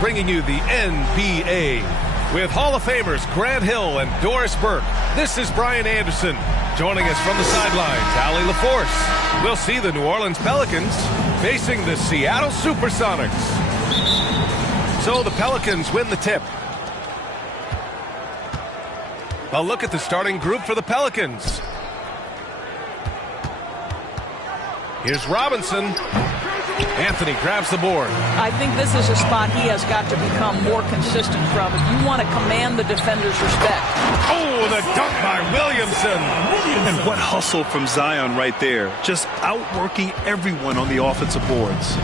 Bringing you the NBA with Hall of Famers Grant Hill and Doris Burke. This is Brian Anderson. Joining us from the sidelines, Allie LaForce. We'll see the New Orleans Pelicans facing the Seattle Supersonics. So the Pelicans win the tip. A look at the starting group for the Pelicans. Here's Robinson. Anthony grabs the board. I think this is a spot he has got to become more consistent from if you want to command the defender's respect. Oh, the dunk by Williamson. And what hustle from Zion right there. Just outworking everyone on the offensive boards.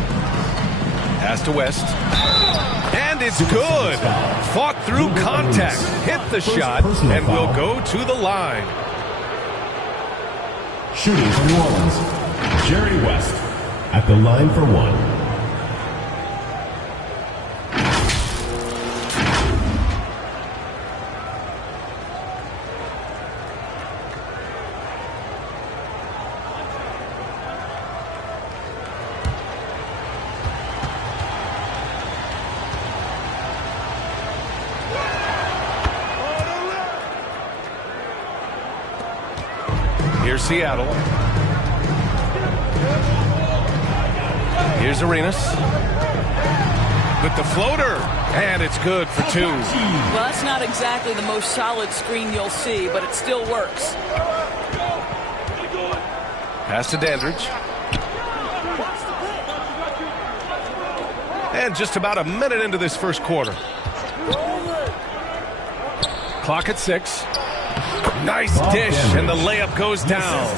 Pass to West. And it's good. Fought through contact. Hit the shot and will go to the line. Shooting for New Orleans, Jerry West. At the line for one. Here's Seattle. Here's Arenas with the floater, and it's good for two. Well, that's not exactly the most solid screen you'll see, but it still works. Pass to Dandridge. And just about a minute into this first quarter. Clock at 6. Nice dish, and the layup goes down.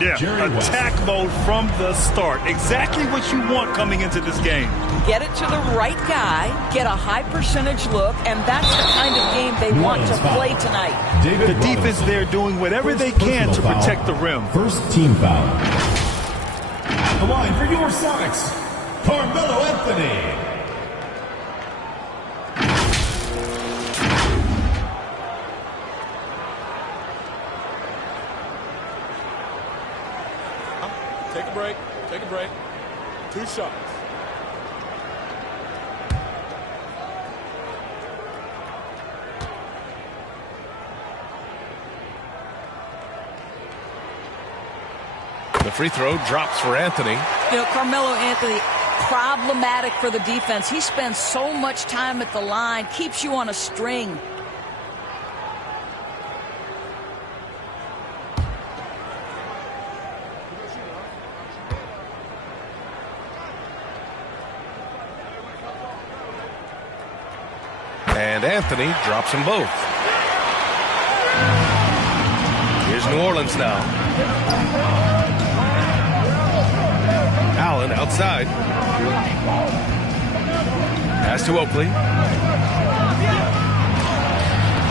Yeah, attack mode from the start. Exactly what you want coming into this game. Get it to the right guy, get a high percentage look, and that's the kind of game they want to play tonight. The defense there doing whatever they can to protect the rim. First team foul. At the line for your Sonics, Carmelo Anthony. Take a break. 2 shots. The free throw drops for Anthony. You know, Carmelo Anthony, problematic for the defense. He spends so much time at the line, keeps you on a string. And Anthony drops them both. Here's New Orleans now. Allen outside. Pass to Oakley.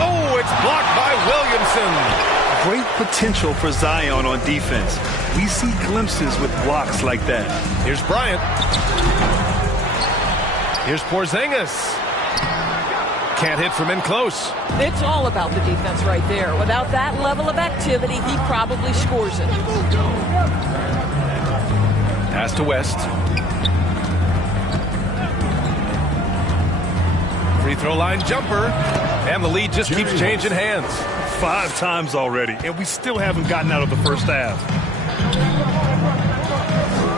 Oh, it's blocked by Williamson. Great potential for Zion on defense. We see glimpses with blocks like that. Here's Bryant. Here's Porzingis. Can't hit from in close. It's all about the defense right there. Without that level of activity, he probably scores it. Pass to West. Free throw line jumper. And the lead just keeps changing hands. 5 times already, and we still haven't gotten out of the first half.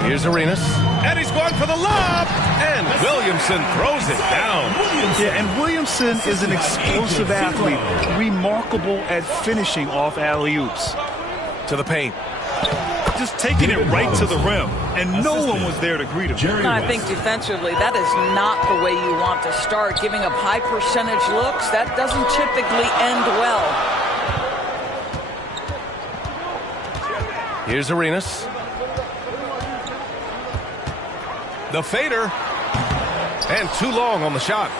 Here's Arenas. And he's going for the lob. And Williamson throws it down. Yeah, and Williamson is an explosive athlete, remarkable at finishing off alley-oops. To the paint. Just taking it right to the rim, and no one was there to greet him. I think defensively, that is not the way you want to start. Giving up high percentage looks, that doesn't typically end well. Here's Arenas. The fader. And too long on the shot.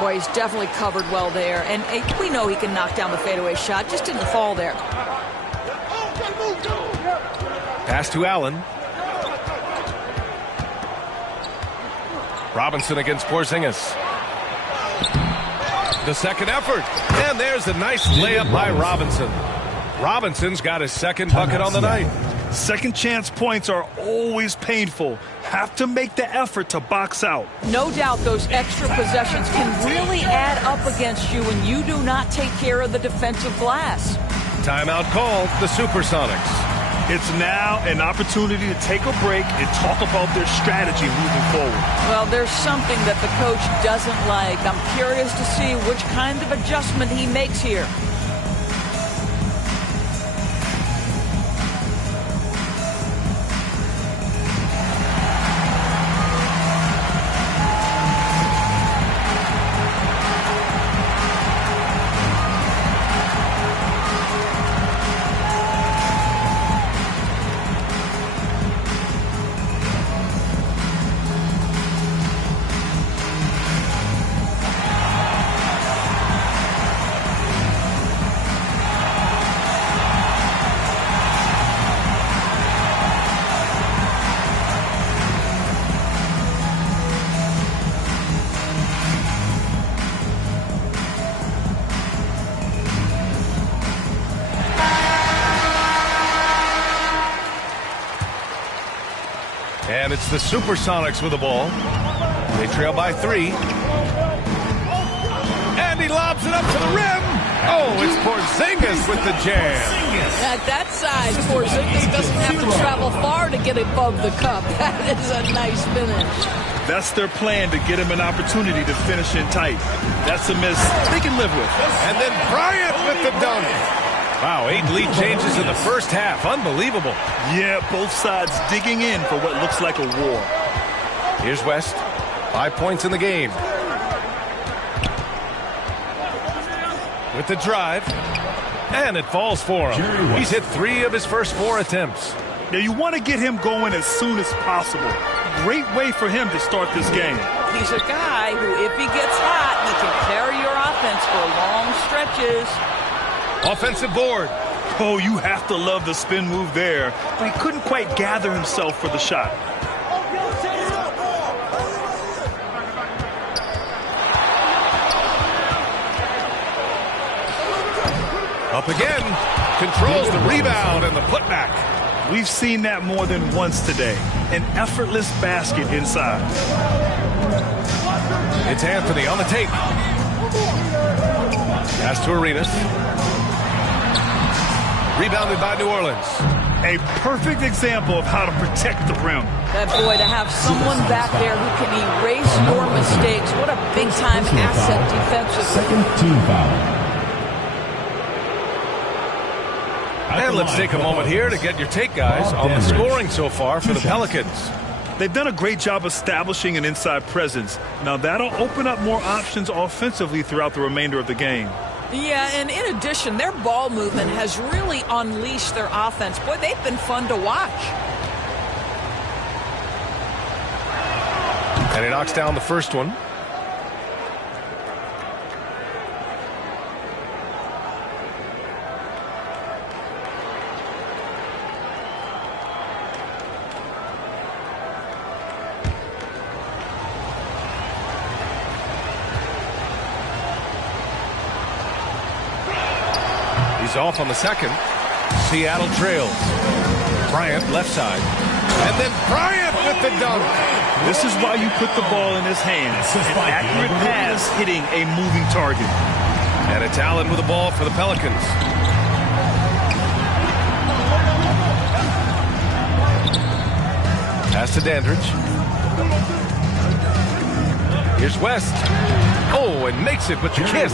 Boy, he's definitely covered well there. And we know he can knock down the fadeaway shot. Just didn't fall there. Pass to Allen. Robinson against Porzingis. The second effort. And there's a nice layup by Robinson. Robinson's got his second bucket on the night. Second chance points are always painful. have to make the effort to box out. No doubt those extra possessions can really add up against you when you do not take care of the defensive glass. Timeout called, the Supersonics. It's now an opportunity to take a break and talk about their strategy moving forward. Well, there's something that the coach doesn't like. I'm curious to see which kind of adjustment he makes here. And it's the Supersonics with the ball. They trail by 3. And he lobs it up to the rim. Oh, it's Porzingis with the jam. At that size, Porzingis doesn't have to travel far to get above the cup. That is a nice finish. That's their plan, to get him an opportunity to finish in tight. That's a miss they can live with. And then Bryant with the dunk. Wow, 8 lead changes in the first half. Unbelievable. Yeah, both sides digging in for what looks like a war. Here's West. 5 points in the game. With the drive. And it falls for him. He's hit 3 of his first 4 attempts. Now, you want to get him going as soon as possible. Great way for him to start this game. He's a guy who, if he gets hot, he can carry your offense for long stretches. Offensive board. Oh, you have to love the spin move there. But he couldn't quite gather himself for the shot. Up again. Controls the rebound and the putback. We've seen that more than once today. An effortless basket inside. It's Anthony on the tape. Pass to Arenas. Rebounded by New Orleans. A perfect example of how to protect the rim. That boy, to have someone back there who can erase your mistakes. What a big-time asset defensively. Second team foul. And let's take a moment here to get your take, guys, on the scoring so far for the Pelicans. They've done a great job establishing an inside presence. Now, that'll open up more options offensively throughout the remainder of the game. Yeah, and in addition, their ball movement has really unleashed their offense. Boy, they've been fun to watch. And he knocks down the first one. He's off on the second. Seattle trails. Bryant left side. And then Bryant with the dunk. This is why you put the ball in his hands. An accurate pass hitting a moving target. And it's Allen with the ball for the Pelicans. Pass to Dandridge. Here's West. Oh, and makes it with the kiss.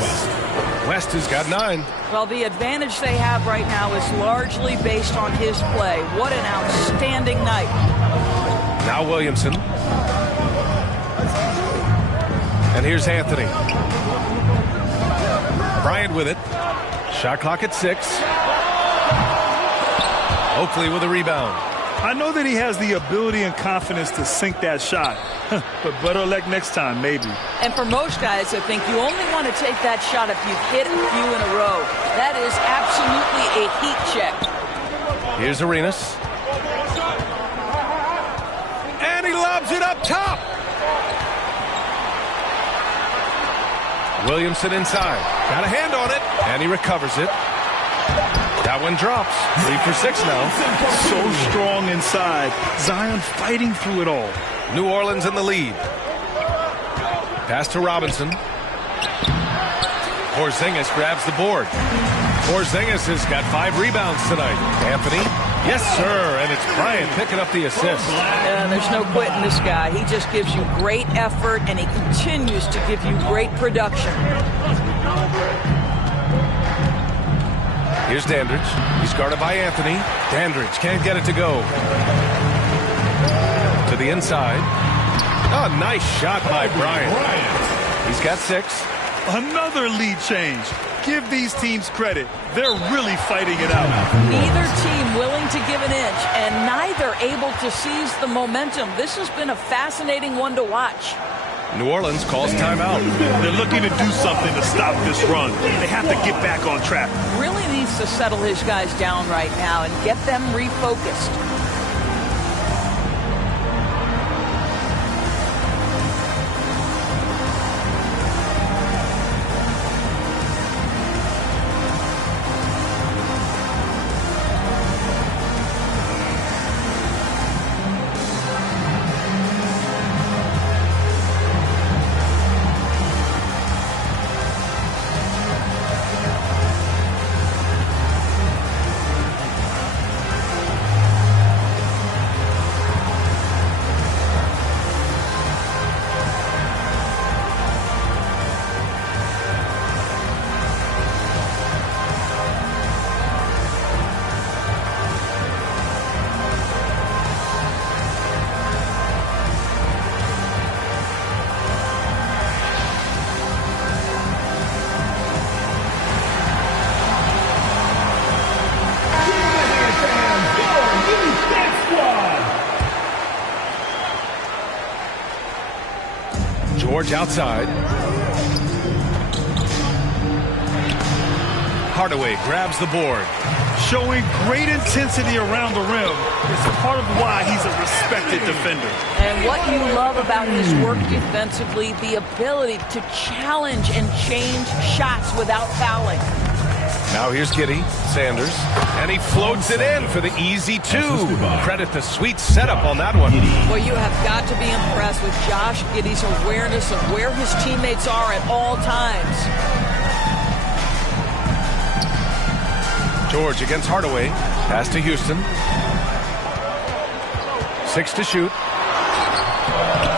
West has got 9. Well, the advantage they have right now is largely based on his play. What an outstanding night. Now Williamson. And here's Anthony. Bryant with it. Shot clock at 6. Oakley with a rebound. I know that he has the ability and confidence to sink that shot. But better luck next time, maybe. And for most guys, I think you only want to take that shot if you've hit a few in a row. That is absolutely a heat check. Here's Arenas. And he lobs it up top. Williamson inside. Got a hand on it. And he recovers it. That one drops. 3 for 6 now. So strong inside. Zion fighting through it all. New Orleans in the lead. Pass to Robinson. Porzingis grabs the board. Porzingis has got 5 rebounds tonight. Anthony. Yes, sir. And it's Bryant picking up the assist. Yeah, there's no quitting this guy. He just gives you great effort, and he continues to give you great production. Here's Dandridge. He's guarded by Anthony. Dandridge can't get it to go. To the inside. Oh, nice shot by Bryant. He's got 6. Another lead change. Give these teams credit. They're really fighting it out. Neither team willing to give an inch, and neither able to seize the momentum. This has been a fascinating one to watch. New Orleans calls timeout. They're looking to do something to stop this run. They have to get back on track. Really needs to settle his guys down right now and get them refocused. George outside. Hardaway grabs the board. Showing great intensity around the rim. It's part of why he's a respected defender. And what you love about his work defensively, the ability to challenge and change shots without fouling. Now here's Giddey, Sanders, and he floats it in for the easy 2. Credit the sweet setup on that one. Well, you have got to be impressed with Josh Giddey's awareness of where his teammates are at all times. George against Hardaway. Pass to Houston. 6 to shoot.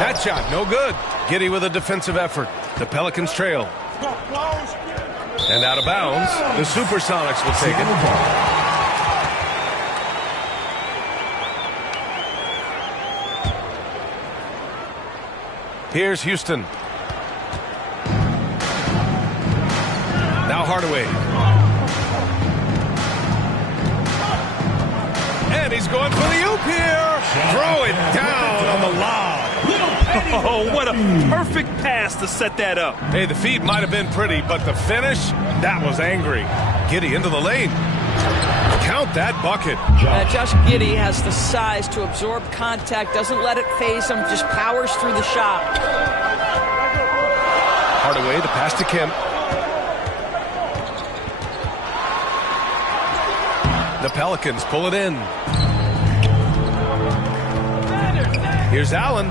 That shot, no good. Giddey with a defensive effort. The Pelicans trail. And out of bounds, the Supersonics will take it. Here's Houston. Now Hardaway. And he's going for the oop here. Throw it down on the lob. Oh, what a perfect pass to set that up. Hey, the feed might have been pretty, but the finish, that was angry. Giddey into the lane. Count that bucket. Josh Giddey has the size to absorb contact, doesn't let it phase him, just powers through the shot. Hardaway to pass to Kemp. The Pelicans pull it in. Here's Allen.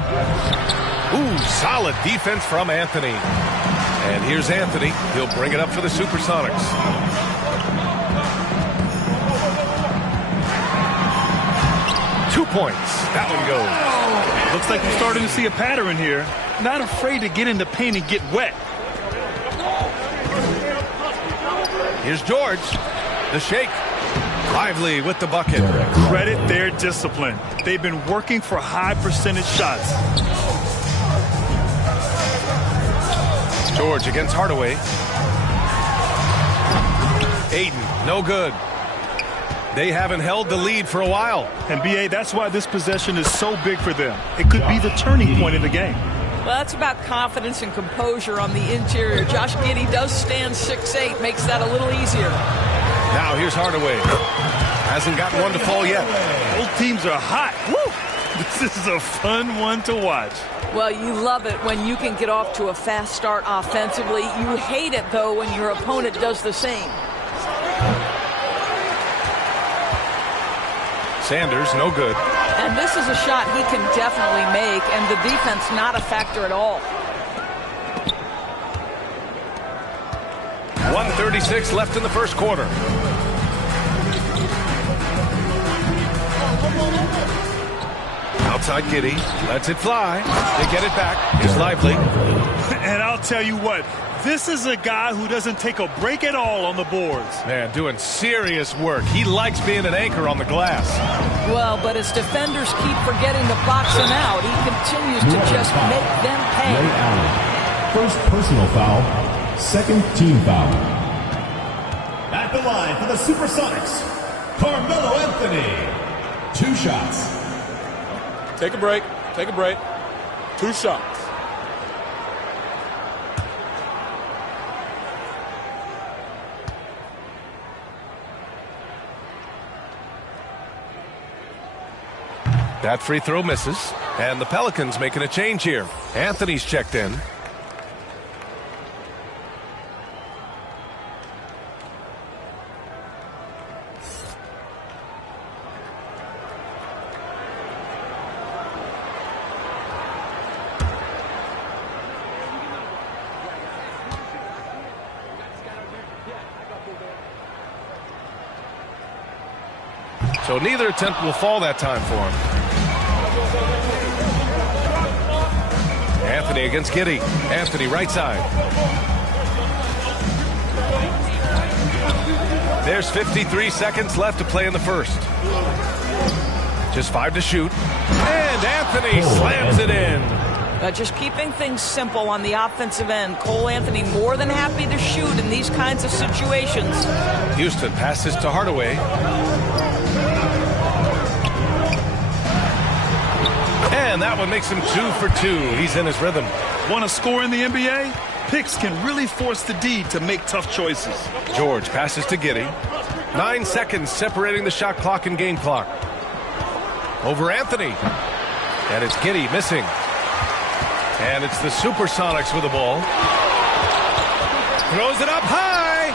Ooh, solid defense from Anthony. And here's Anthony. He'll bring it up for the Supersonics. Two points. That one goes. Looks like we're starting to see a pattern here. Not afraid to get in the paint and get wet. Here's George. The shake. Lively with the bucket. Credit their discipline. They've been working for high percentage shots. George against Hardaway. Aiden, no good. They haven't held the lead for a while. And B.A., that's why this possession is so big for them. It could be the turning point in the game. Well, that's about confidence and composure on the interior. Josh Giddey does stand 6'8", makes that a little easier. Now here's Hardaway. Hasn't gotten one to fall yet. Both teams are hot. Woo! This is a fun one to watch. Well, you love it when you can get off to a fast start offensively. You hate it, though, when your opponent does the same. Sanders, no good. And this is a shot he can definitely make, and the defense not a factor at all. 1:36 left in the first quarter. Outside Giddy, lets it fly. They get it back. He's lively. And I'll tell you what, this is a guy who doesn't take a break at all on the boards. Man, doing serious work. He likes being an anchor on the glass. Well, but his defenders keep forgetting to box him out. He continues to just make them pay. First personal foul, second team foul. At the line for the Supersonics, Carmelo Anthony. 2 shots. Take a break. Take a break. 2 shots. That free throw misses. And the Pelicans making a change here. Anthony's checked in. So neither attempt will fall that time for him. Anthony against Giddy. Anthony right side. There's 53 seconds left to play in the first. Just 5 to shoot. And Anthony slams it in. Just keeping things simple on the offensive end. Cole Anthony more than happy to shoot in these kinds of situations. Houston passes to Hardaway. And that one makes him 2 for 2. He's in his rhythm. Want to score in the NBA? Picks can really force the D to make tough choices. George passes to Giddy. 9 seconds separating the shot clock and game clock. Over Anthony. And it's Giddy missing. And it's the Supersonics with the ball. Throws it up high.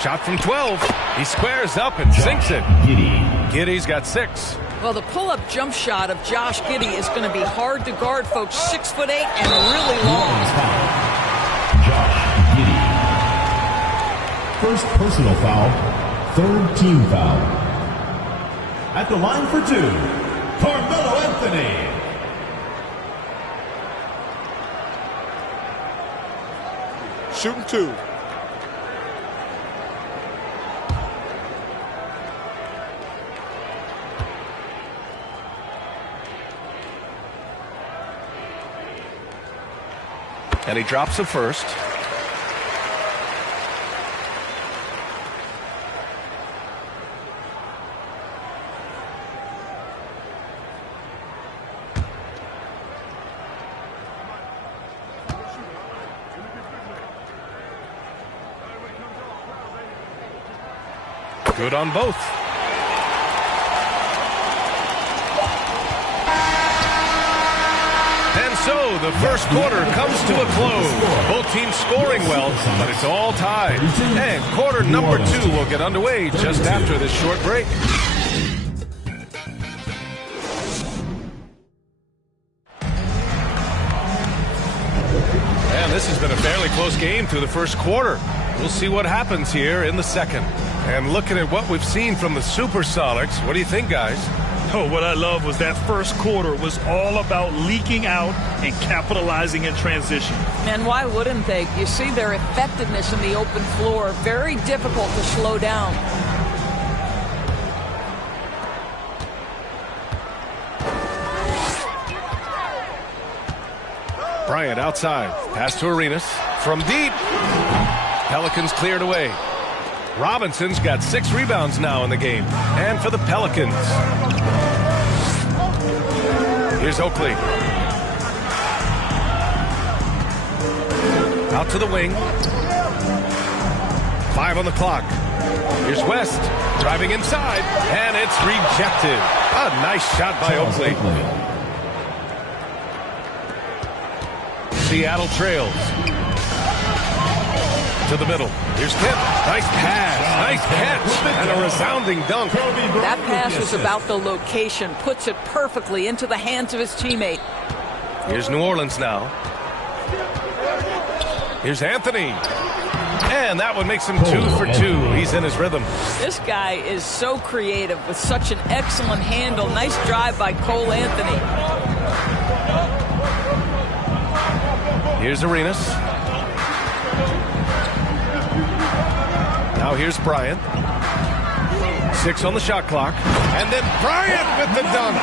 Shot from 12. He squares up and sinks it. Giddy's got 6. Well, the pull-up jump shot of Josh Giddy is going to be hard to guard, folks. 6'8" and really long. Josh Giddy. First personal foul, third team foul. At the line for 2, Carmelo Anthony. Shooting 2. And he drops a first. Good on both. And so the first quarter comes to a close. Both teams scoring well, but it's all tied. And quarter number 2 will get underway just after this short break. And this has been a fairly close game through the first quarter. We'll see what happens here in the second. And looking at what we've seen from the Supersonics, what do you think, guys? Oh, what I love was that first quarter was all about leaking out and capitalizing in transition. And why wouldn't they? You see their effectiveness in the open floor. Very difficult to slow down. Bryant outside. Pass to Arenas. From deep. Pelicans cleared away. Robinson's got 6 rebounds now in the game. And for the Pelicans. Here's Oakley. Out to the wing. 5 on the clock. Here's West. Driving inside. And it's rejected. A nice shot by Oakley. Seattle trails. To To the middle. Here's Kemp. Nice pass. Nice catch. And a resounding dunk. That pass was about the location. Puts it perfectly into the hands of his teammate. Here's New Orleans now. Here's Anthony. And that one makes him 2 for 2. He's in his rhythm. This guy is so creative with such an excellent handle. Nice drive by Cole Anthony. Here's Arenas. Now here's Bryant. 6 on the shot clock. And then Bryant with the dunk.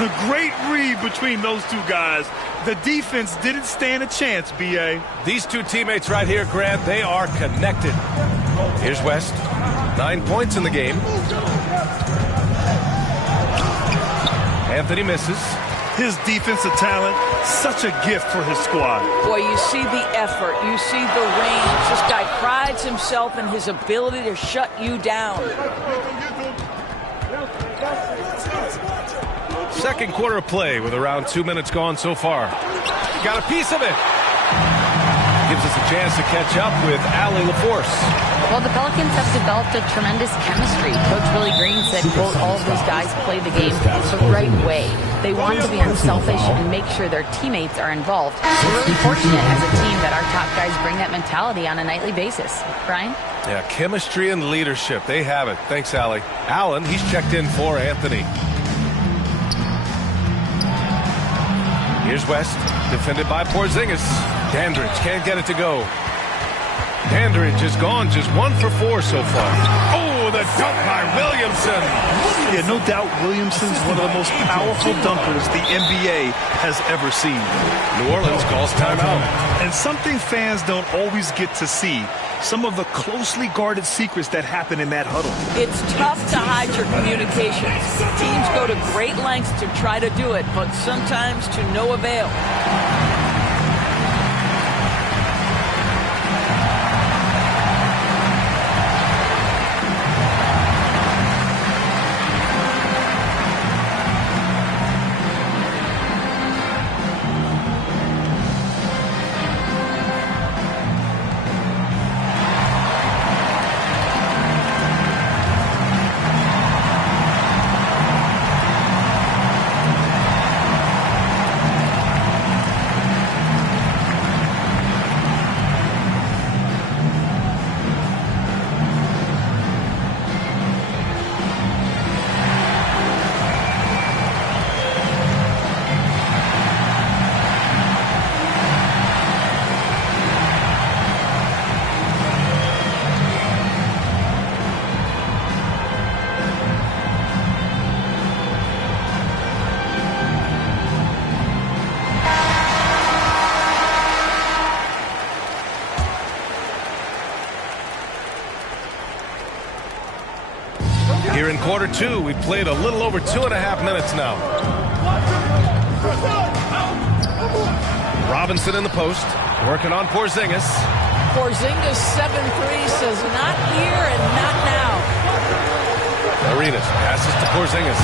The great read between those two guys. The defense didn't stand a chance, B.A. These two teammates right here, Grant, they are connected. Here's West. 9 points in the game. Anthony misses. His defensive talent, such a gift for his squad. Boy, you see the effort. You see the range. This guy prides himself in his ability to shut you down. Second quarter of play with around 2 minutes gone so far. Got a piece of it. Gives us a chance to catch up with Allie LaForce. Well, the Pelicans have developed a tremendous chemistry. Coach Willie Green said, quote, all of those guys play the game the right way. They want to be unselfish and make sure their teammates are involved. We're really fortunate as a team that our top guys bring that mentality on a nightly basis. Brian? Yeah, chemistry and leadership. They have it. Thanks, Allie. Allen, he's checked in for Anthony. Here's West, defended by Porzingis. Dandridge can't get it to go. Dandridge has gone just 1 for 4 so far. Oh, the dunk by Williamson. Yeah, no doubt Williamson's one of the most powerful dunkers the NBA has ever seen. New Orleans calls timeout. And something fans don't always get to see. Some of the closely guarded secrets that happen in that huddle. It's tough to hide your communications. Teams go to great lengths to try to do it, but sometimes to no avail. Here in quarter 2, we've played a little over 2.5 minutes now. Robinson in the post, working on Porzingis. Porzingis 7-3 says not here and not now. Arenas passes to Porzingis.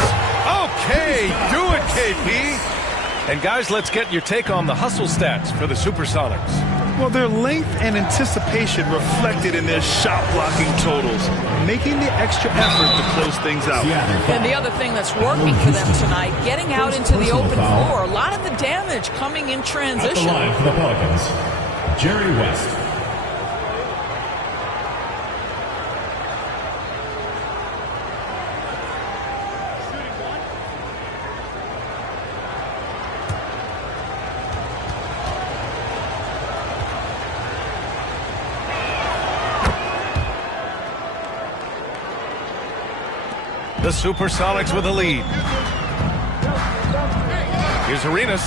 Okay, do it, KP. And guys, let's get your take on the hustle stats for the Supersonics. Well, their length and anticipation reflected in their shot blocking totals, making the extra effort to close things out. And the other thing that's working for them tonight, getting out into the open floor. A lot of the damage coming in transition. At the line for the Pelicans, Jerry West. The Supersonics with a lead. Here's Arenas.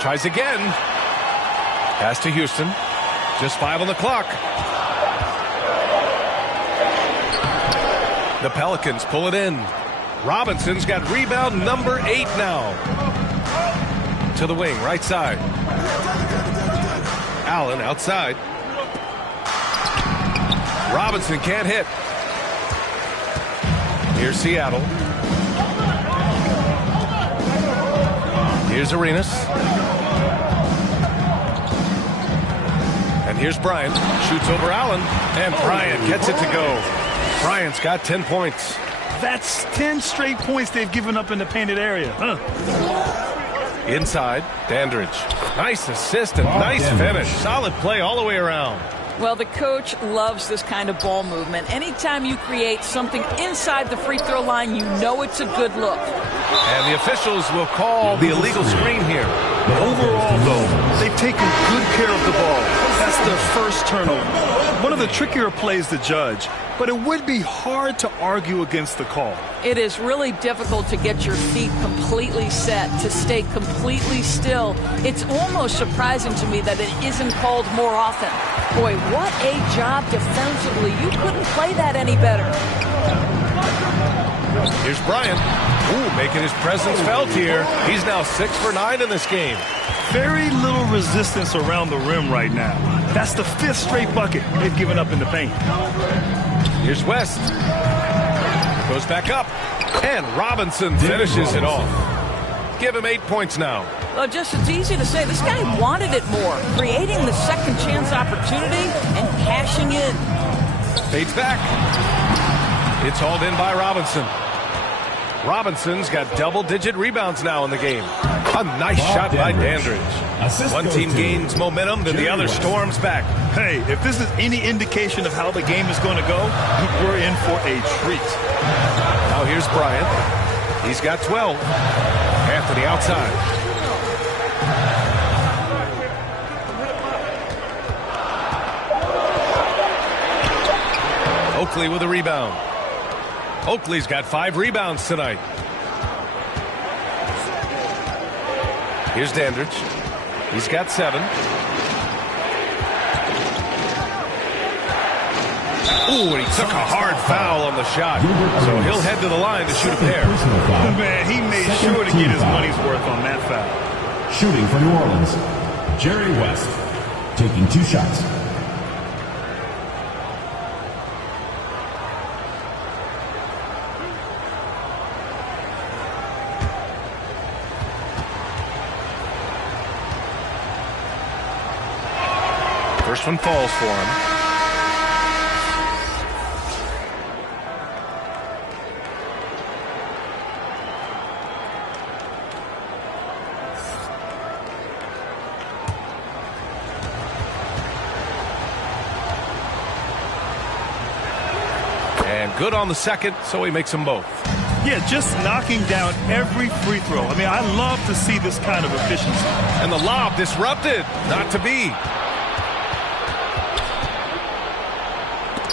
Tries again. Pass to Houston. Just 5 on the clock. The Pelicans pull it in. Robinson's got rebound number 8 now. To the wing, right side. Allen outside. Robinson can't hit. Here's Seattle. Here's Arenas. And here's Bryant. Shoots over Allen. And Bryant gets it to go. Bryant's got 10 points. That's 10 straight points they've given up in the painted area. Inside, Dandridge. Nice assist and nice finish. Solid play all the way around. Well, the coach loves this kind of ball movement. Anytime you create something inside the free throw line, you know it's a good look. And the officials will call the illegal screen here. Overall, though, they've taken good care of the ball. That's their first turnover. One of the trickier plays to judge, but it would be hard to argue against the call. It is really difficult to get your feet completely set, to stay completely still. It's almost surprising to me that it isn't called more often. Boy, what a job defensively. You couldn't play that any better. Here's Bryant. Ooh, making his presence felt here. He's now 6 for 9 in this game. Very little resistance around the rim right now. That's the 5th straight bucket they've given up in the paint. Here's West. Goes back up. And Robinson finishes it off. Give him 8 points now. Well, just it's easy to say. This guy wanted it more. Creating the second chance opportunity and cashing in. Fades back. It's hauled in by Robinson. Robinson's got double-digit rebounds now in the game. A nice shot by Dandridge. One team gains momentum, then the other storms back. Hey, if this is any indication of how the game is going to go, we're in for a treat. Now here's Bryant. He's got 12. Anthony outside. Oakley with a rebound. Oakley's got 5 rebounds tonight. Here's Dandridge. He's got 7. Ooh, and he took a hard foul on the shot. So he'll head to the line to shoot a pair. Man, he made sure to get his money's worth on that foul. Shooting for New Orleans, Jerry West, taking 2 shots. First one falls for him. And good on the second, so he makes them both. Yeah, just knocking down every free throw. I mean, I love to see this kind of efficiency. And the lob disrupted. Not to be.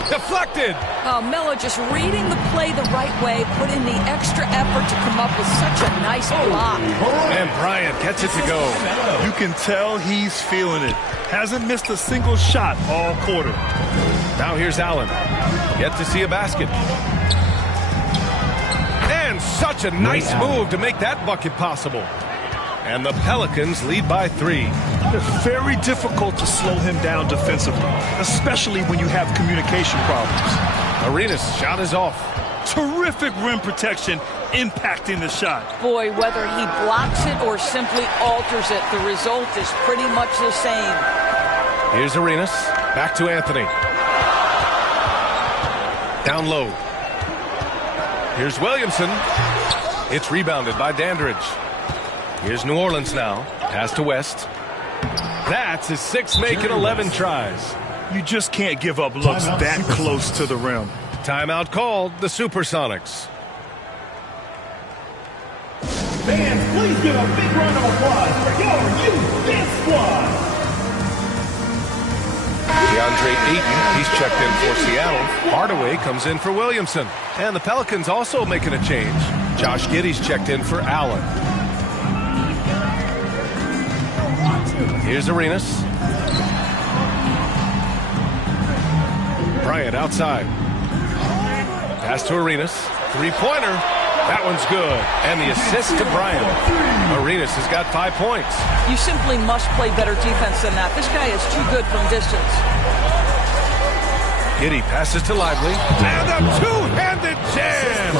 Deflected. Oh, Melo just reading the play the right way, put in the extra effort to come up with such a nice block. And Bryant gets it to go. You can tell he's feeling it. Hasn't missed a single shot all quarter. Now here's Allen. Yet to see a basket. And such a nice move to make that bucket possible. And the Pelicans lead by 3. It's very difficult to slow him down defensively, especially when you have communication problems. Arenas' shot is off. Terrific rim protection impacting the shot. Boy, whether he blocks it or simply alters it, the result is pretty much the same. Here's Arenas. Back to Anthony. Down low. Here's Williamson. It's rebounded by Dandridge. Here's New Orleans now. Pass to West. That's his 6th make in 11 tries. You just can't give up looks that close to the rim. Timeout called, the Supersonics. Fans, please give a big round of applause for your youth dance squad. DeAndre Ayton, he's checked in for Seattle. Hardaway comes in for Williamson. And the Pelicans also making a change. Josh Giddey's checked in for Allen. Here's Arenas. Bryant outside. Pass to Arenas. 3-pointer. That one's good. And the assist to Bryant. Arenas has got 5 points. You simply must play better defense than that. This guy is too good from distance. Giddey passes to Lively. And a two-handed jam.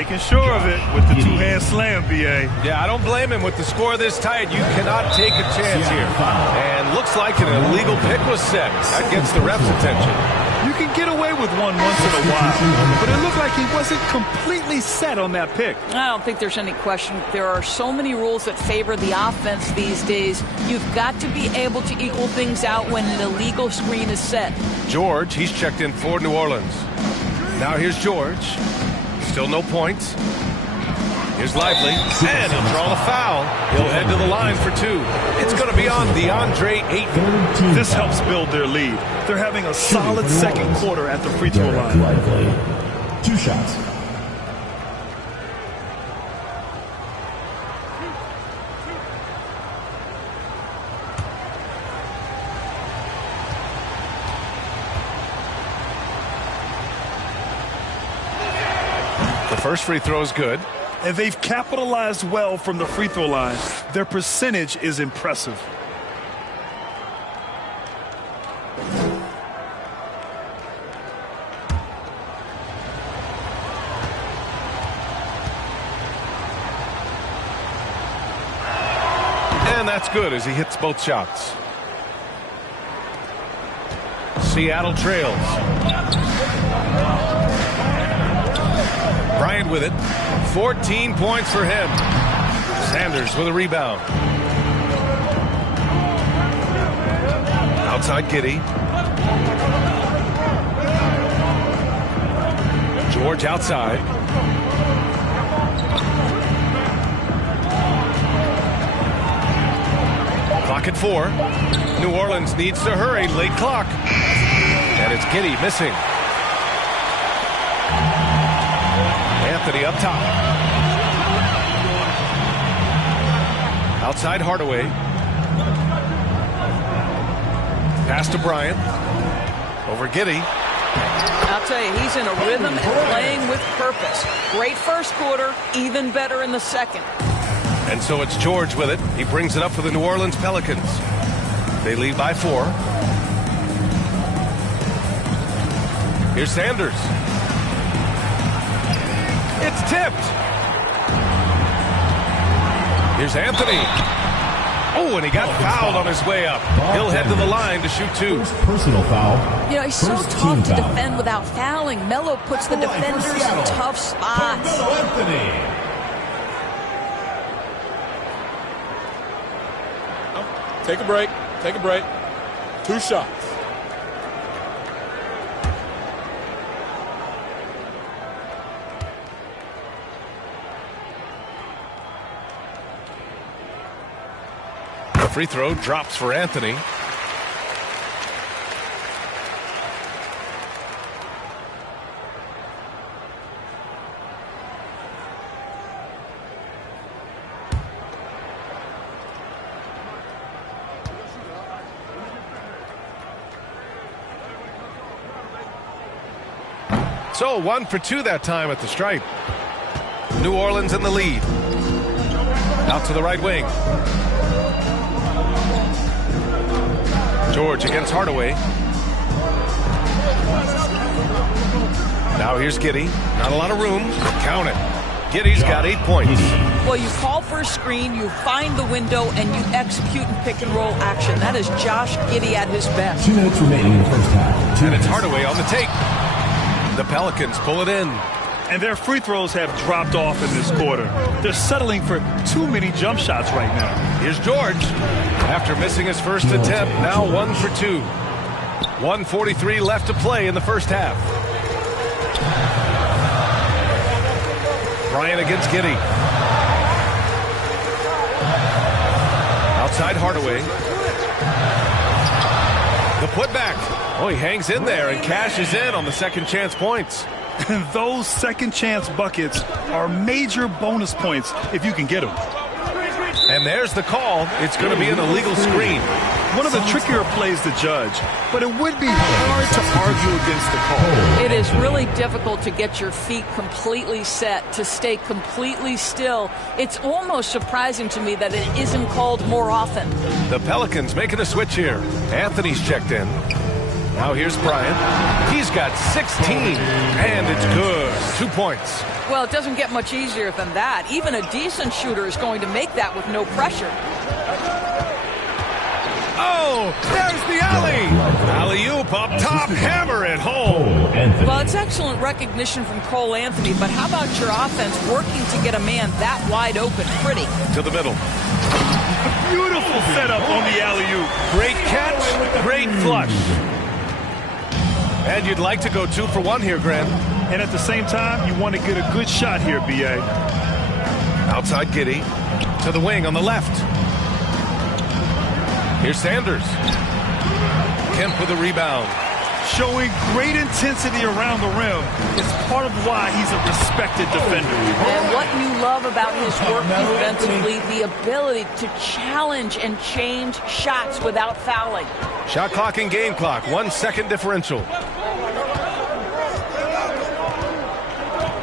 Making sure of it with the two-hand slam, B.A. Yeah, I don't blame him. With the score this tight, you cannot take a chance here. And looks like an illegal pick was set. That gets the ref's attention. You can get away with one once in a while, but it looked like he wasn't completely set on that pick. I don't think there's any question. There are so many rules that favor the offense these days. You've got to be able to equal things out when an illegal screen is set. George, he's checked in for New Orleans. Now here's George. Still no points. Here's Lively, and he'll draw the foul. He'll head to the line for two. It's going to be on DeAndre Ayton. This helps build their lead. They're having a solid second quarter at the free throw line. Lively. 2 shots. The first free throw is good. And they've capitalized well from the free throw line. Their percentage is impressive. And that's good as he hits both shots. Seattle trails. Bryant with it. 14 points for him. Sanders with a rebound. Outside Giddey. George outside. Clock at 4. New Orleans needs to hurry. Late clock. And it's Giddey missing. Anthony up top. Outside Hardaway. Pass to Bryant. Over Giddey. I'll tell you, he's in a rhythm and playing with purpose. Great first quarter, even better in the second. And so it's George with it. He brings it up for the New Orleans Pelicans. They lead by 4. Here's Sanders. It's tipped. Here's Anthony. Oh, and he got fouled on his way up. He'll head to the line to shoot 2. Personal foul. You know, he's so tough to defend without fouling. Melo puts the defenders in tough spots. Carmelo Anthony. Take a break. Take a break. 2 shots. The free throw drops for Anthony. So 1 for 2 that time at the stripe. New Orleans in the lead. Out to the right wing. George against Hardaway. Now here's Giddey. Not a lot of room. Count it. Giddey's got 8 points. Well, you call for a screen, you find the window, and you execute in pick-and-roll action. That is Josh Giddey at his best. 2 minutes remaining in the first half. And it's Hardaway on the take. The Pelicans pull it in. And their free throws have dropped off in this quarter. They're settling for too many jump shots right now. Here's George. After missing his first attempt, now 1 for 2. 1:43 left to play in the first half. Bryant against Giddey. Outside Hardaway. The putback. Oh, he hangs in there and cashes in on the second chance points. And those second chance buckets are major bonus points if you can get them. And there's the call. It's going to be an illegal screen. One of the trickier plays to judge, but it would be hard to argue against the call. It is really difficult to get your feet completely set, to stay completely still. It's almost surprising to me that it isn't called more often. The Pelicans making a switch here. Anthony's checked in. Now here's Bryant. He's got 16, and it's good. 2 points. Well, it doesn't get much easier than that. Even a decent shooter is going to make that with no pressure. Oh, there's the alley. Alley-oop up top, hammer it home. Well, it's excellent recognition from Cole Anthony, but how about your offense working to get a man that wide open? Pretty. To the middle. Beautiful setup on the alley-oop. Great catch, great flush. And you'd like to go 2 for 1 here, Grant. And at the same time, you want to get a good shot here, B.A. Outside Giddey. To the wing on the left. Here's Sanders. Kemp with a rebound. Showing great intensity around the rim is part of why he's a respected defender. And what you love about his work defensively, the ability to challenge and change shots without fouling. Shot clock and game clock, 1 second differential.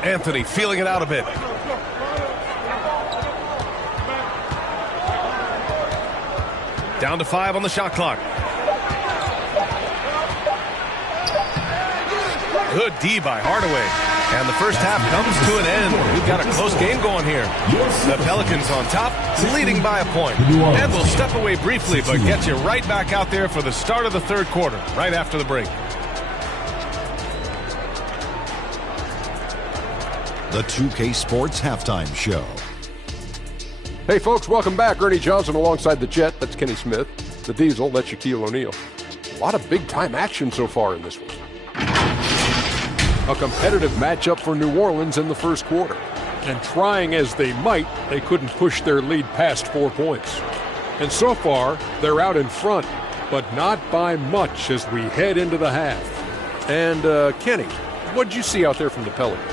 Anthony feeling it out a bit. Down to 5 on the shot clock. Good D by Hardaway. And the first half comes to an end. We've got a close game going here. The Pelicans on top, leading by a point. And we'll step away briefly, but get you right back out there for the start of the third quarter, right after the break. The 2K Sports Halftime Show. Hey folks, welcome back. Ernie Johnson alongside the Jet. That's Kenny Smith. The Diesel, that's Shaquille O'Neal. A lot of big-time action so far in this one. A competitive matchup for New Orleans in the first quarter. And trying as they might, they couldn't push their lead past 4 points. And so far, they're out in front, but not by much as we head into the half. And, Kenny, what'd you see out there from the Pelicans?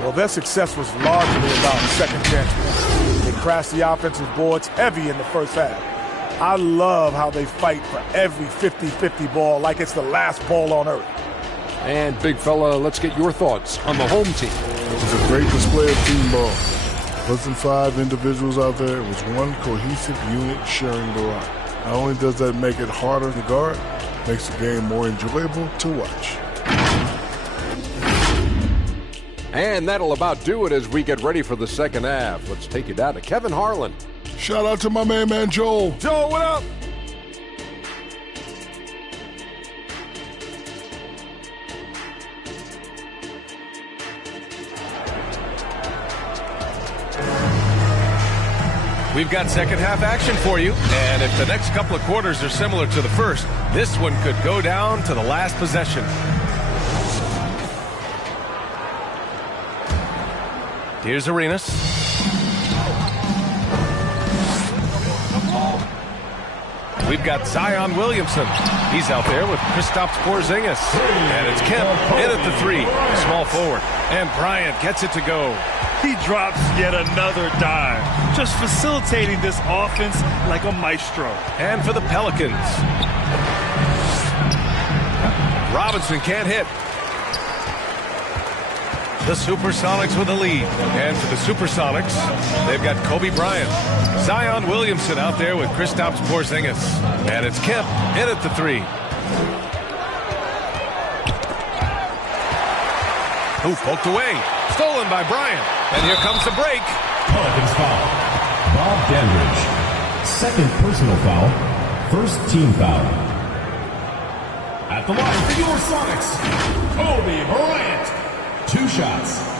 Well, their success was largely about second chance points. They crashed the offensive boards heavy in the first half. I love how they fight for every 50-50 ball like it's the last ball on earth. And, big fella, let's get your thoughts on the home team. It was a great display of team ball. It wasn't 5 individuals out there. It was one cohesive unit sharing the rock. Not only does that make it harder to guard, it makes the game more enjoyable to watch. And that'll about do it as we get ready for the second half. Let's take you down to Kevin Harlan. Shout out to my man Joel. Joel, what up? We've got second half action for you, and if the next couple of quarters are similar to the first, this one could go down to the last possession. Here's Arenas. We've got Zion Williamson. He's out there with Kristaps Porzingis. And it's Kemp in at the 3, small forward. And Bryant gets it to go. He drops yet another dime, just facilitating this offense like a maestro. And for the Pelicans, Robinson can't hit. The Supersonics with a lead. And for the Supersonics, they've got Kobe Bryant. Zion Williamson out there with Kristaps Porzingis. And it's Kemp in at the 3. Who poked away. Stolen by Bryant. And here comes the break. Pelicans foul. Bob Dandridge. Second personal foul. First team foul. At the line for your Sonics, Kobe Bryant. 2 shots.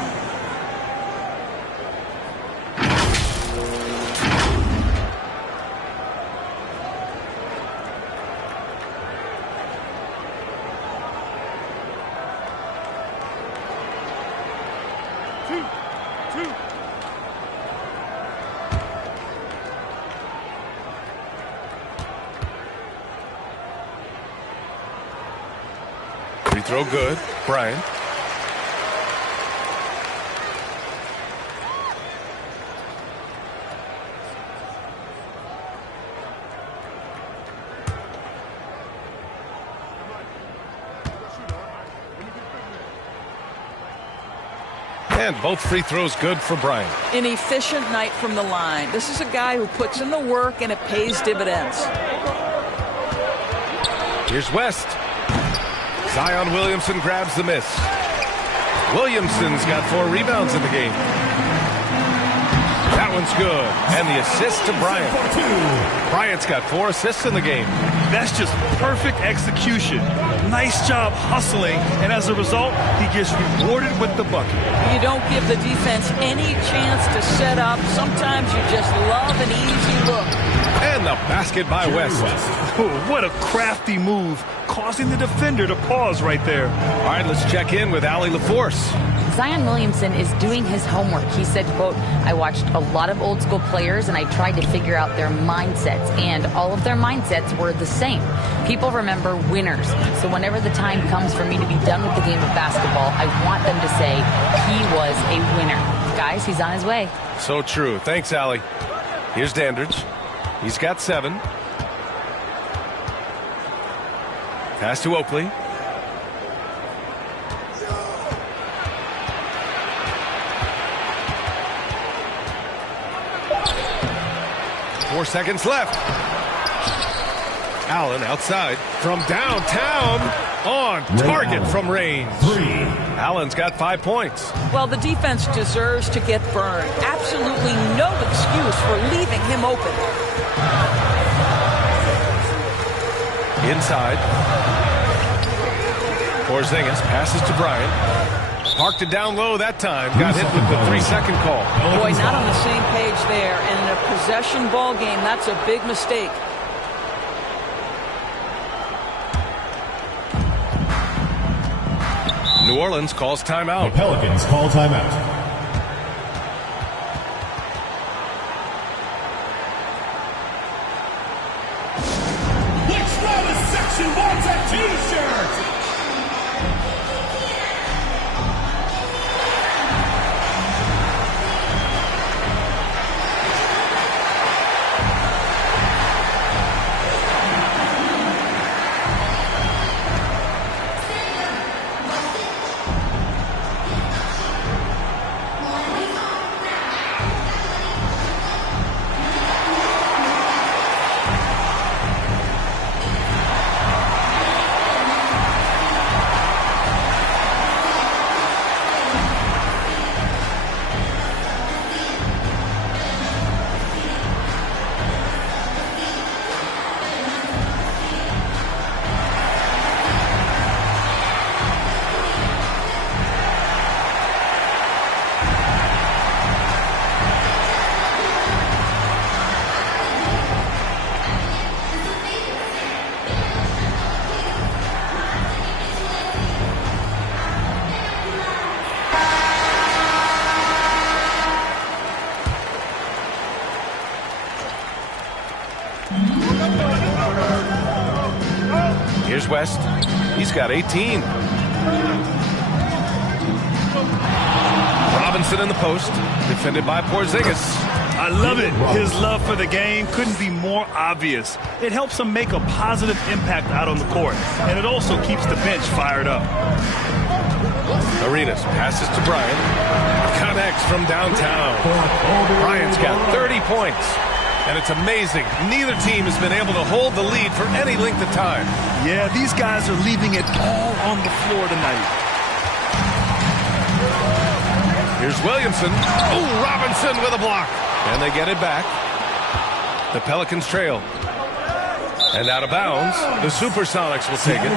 Free throw good. Bryant. And both free throws good for Bryant. An efficient night from the line. This is a guy who puts in the work and it pays dividends. Here's West. Zion Williamson grabs the miss. Williamson's got 4 rebounds in the game. That one's good. And the assist to Bryant. Bryant's got 4 assists in the game. That's just perfect execution. Nice job hustling, and as a result, he gets rewarded with the bucket. You don't give the defense any chance to set up. Sometimes you just love an easy look. And the basket by West. Oh, what a crafty move, causing the defender to pause right there. All right, let's check in with Allie LaForce. Zion Williamson is doing his homework. He said, quote, "I watched a lot of old school players and I tried to figure out their mindsets, and all of their mindsets were the same. People remember winners. So whenever the time comes for me to be done with the game of basketball, I want them to say he was a winner." Guys, he's on his way. So true. Thanks, Allie. Here's Dandridge. He's got 7. Pass to Oakley. Four seconds left. Allen outside from downtown, on target from range. Allen's got 5 points. Well, the defense deserves to get burned. Absolutely no excuse for leaving him open. Inside. Porzingis passes to Bryant. Parked it down low that time. Got hit with the 3-second call. Boy, not on the same page there. And in a possession ball game, that's a big mistake. New Orleans calls timeout. The Pelicans call timeout. Which Travis section wants a t-shirt? Here's West. He's got 18. Robinson in the post, defended by Porzingis. I love it. His love for the game couldn't be more obvious. It helps him make a positive impact out on the court, and it also keeps the bench fired up. Arenas passes to Bryant. Connects from downtown. Bryant's got 30 points. And it's amazing. Neither team has been able to hold the lead for any length of time. Yeah, these guys are leaving it all on the floor tonight. Here's Williamson. Oh, Robinson with a block. And they get it back. The Pelicans trail. And out of bounds, the Supersonics will take it.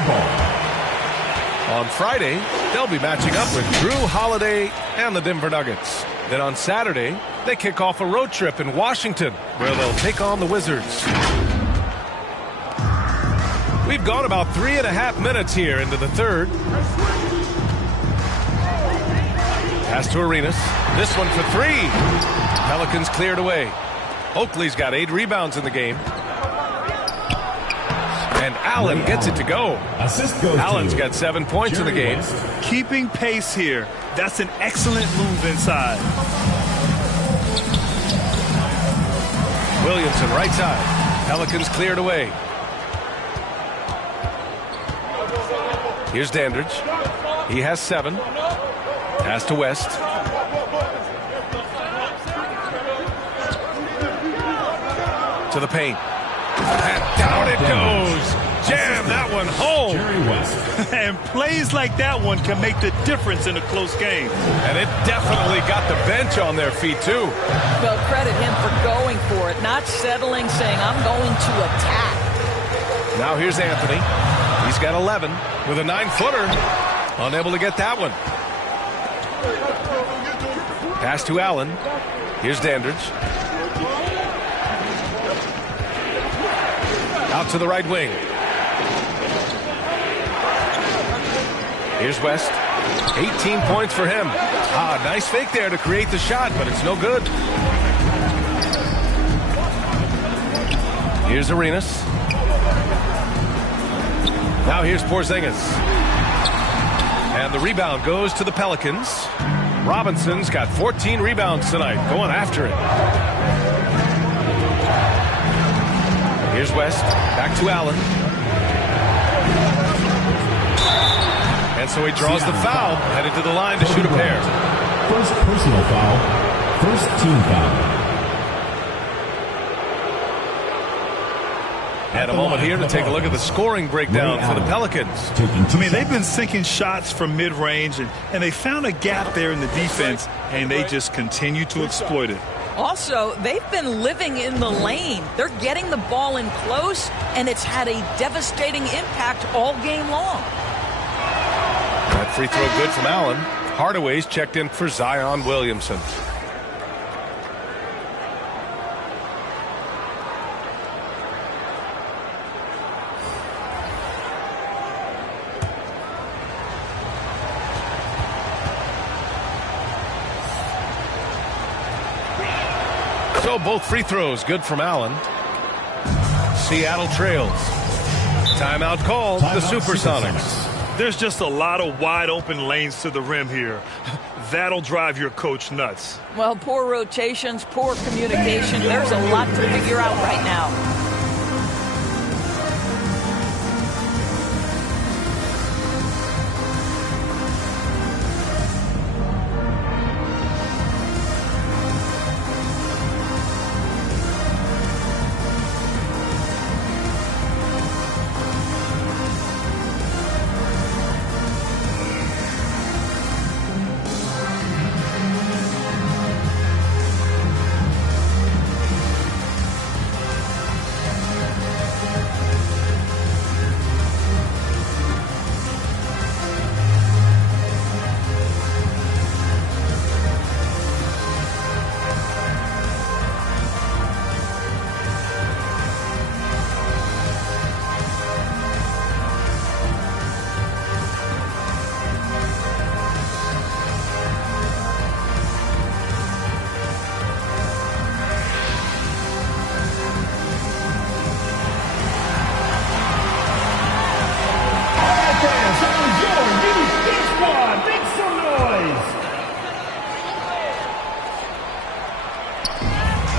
On Friday, they'll be matching up with Drew Holiday and the Denver Nuggets. Then on Saturday, they kick off a road trip in Washington, where they'll take on the Wizards. We've gone about 3.5 minutes here into the third. Pass to Arenas. This one for 3. Pelicans cleared away. Oakley's got 8 rebounds in the game. And Allen gets it to go. Allen's got 7 points in the game. Keeping pace here. That's an excellent move inside. Williamson right side. Pelicans cleared away. Here's Dandridge. He has 7. Pass to West. To the paint. And down it goes. jammed that one home. And plays like that one can make the difference in a close game. And it definitely got the bench on their feet, too. Well, credit him for going for it, not settling, saying, I'm going to attack. Now here's Anthony. He's got 11 with a 9-footer. Unable to get that one. Pass to Allen. Here's Dandridge. Out to the right wing. Here's West. 18 points for him. Nice fake there to create the shot, but it's no good. Here's Arenas. Now here's Porzingis. And the rebound goes to the Pelicans. Robinson's got 14 rebounds tonight, going after it. Here's West, back to Allen. And so he draws the foul, headed to the line to shoot a pair. First personal foul, first team foul. And a moment here to take a look at the scoring breakdown for the Pelicans. I mean, they've been sinking shots from mid-range, and they found a gap there in the defense, and they just continue to exploit it. Also, they've been living in the lane. They're getting the ball in close, and it's had a devastating impact all game long. That free throw good from Allen. Hardaway's checked in for Zion Williamson. So both free throws good from Allen. Seattle trails. Timeout called, the Supersonics. There's just a lot of wide open lanes to the rim here. That'll drive your coach nuts. Well, poor rotations, poor communication. There's a lot to figure out right now.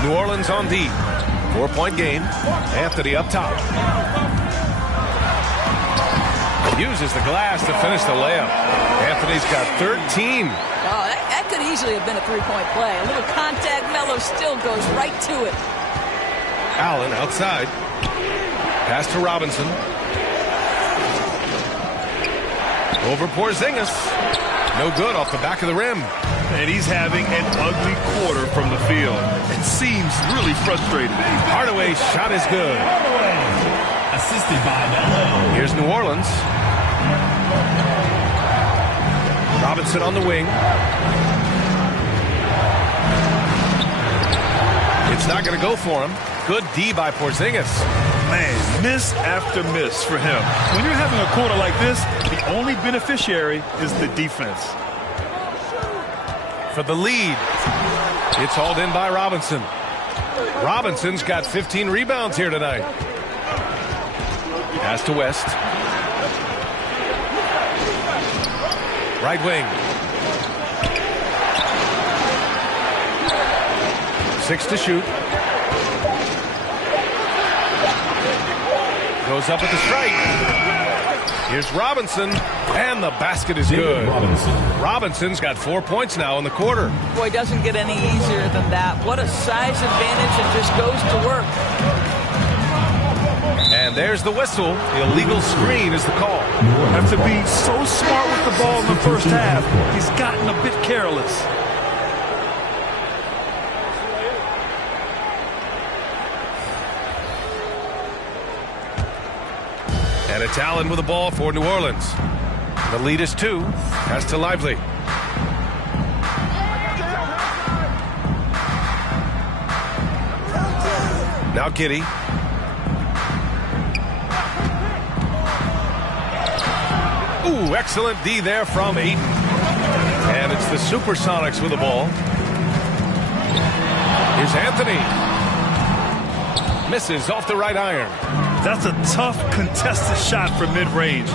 New Orleans on D. 4-point game. Anthony up top. Uses the glass to finish the layup. Anthony's got 13. Oh, that could easily have been a three-point play. A little contact, Melo still goes right to it. Allen outside. Pass to Robinson. Over Porzingis. No good off the back of the rim. And he's having an ugly quarter from the field. It seems really frustrating. Hardaway's shot is good. Assisted by Melo. Here's New Orleans. Robinson on the wing. It's not going to go for him. Good D by Porzingis. Man, miss after miss for him. When you're having a quarter like this, the only beneficiary is the defense. For the lead, it's hauled in by Robinson. Robinson's got 15 rebounds here tonight. Pass to West. Right wing. 6 to shoot. Goes up at the strike. Here's Robinson, and the basket is good. Robinson's got 4 points now in the quarter. Boy, doesn't get any easier than that. What a size advantage, and just goes to work. And there's the whistle. The illegal screen is the call. Have to be so smart with the ball in the first half. He's gotten a bit careless. And it's Allen with the ball for New Orleans. The lead is 2. Pass to Lively. Now Giddy. Ooh, excellent D there from Ayton. And it's the Supersonics with the ball. Here's Anthony. Misses off the right iron. That's a tough, contested shot from mid-range.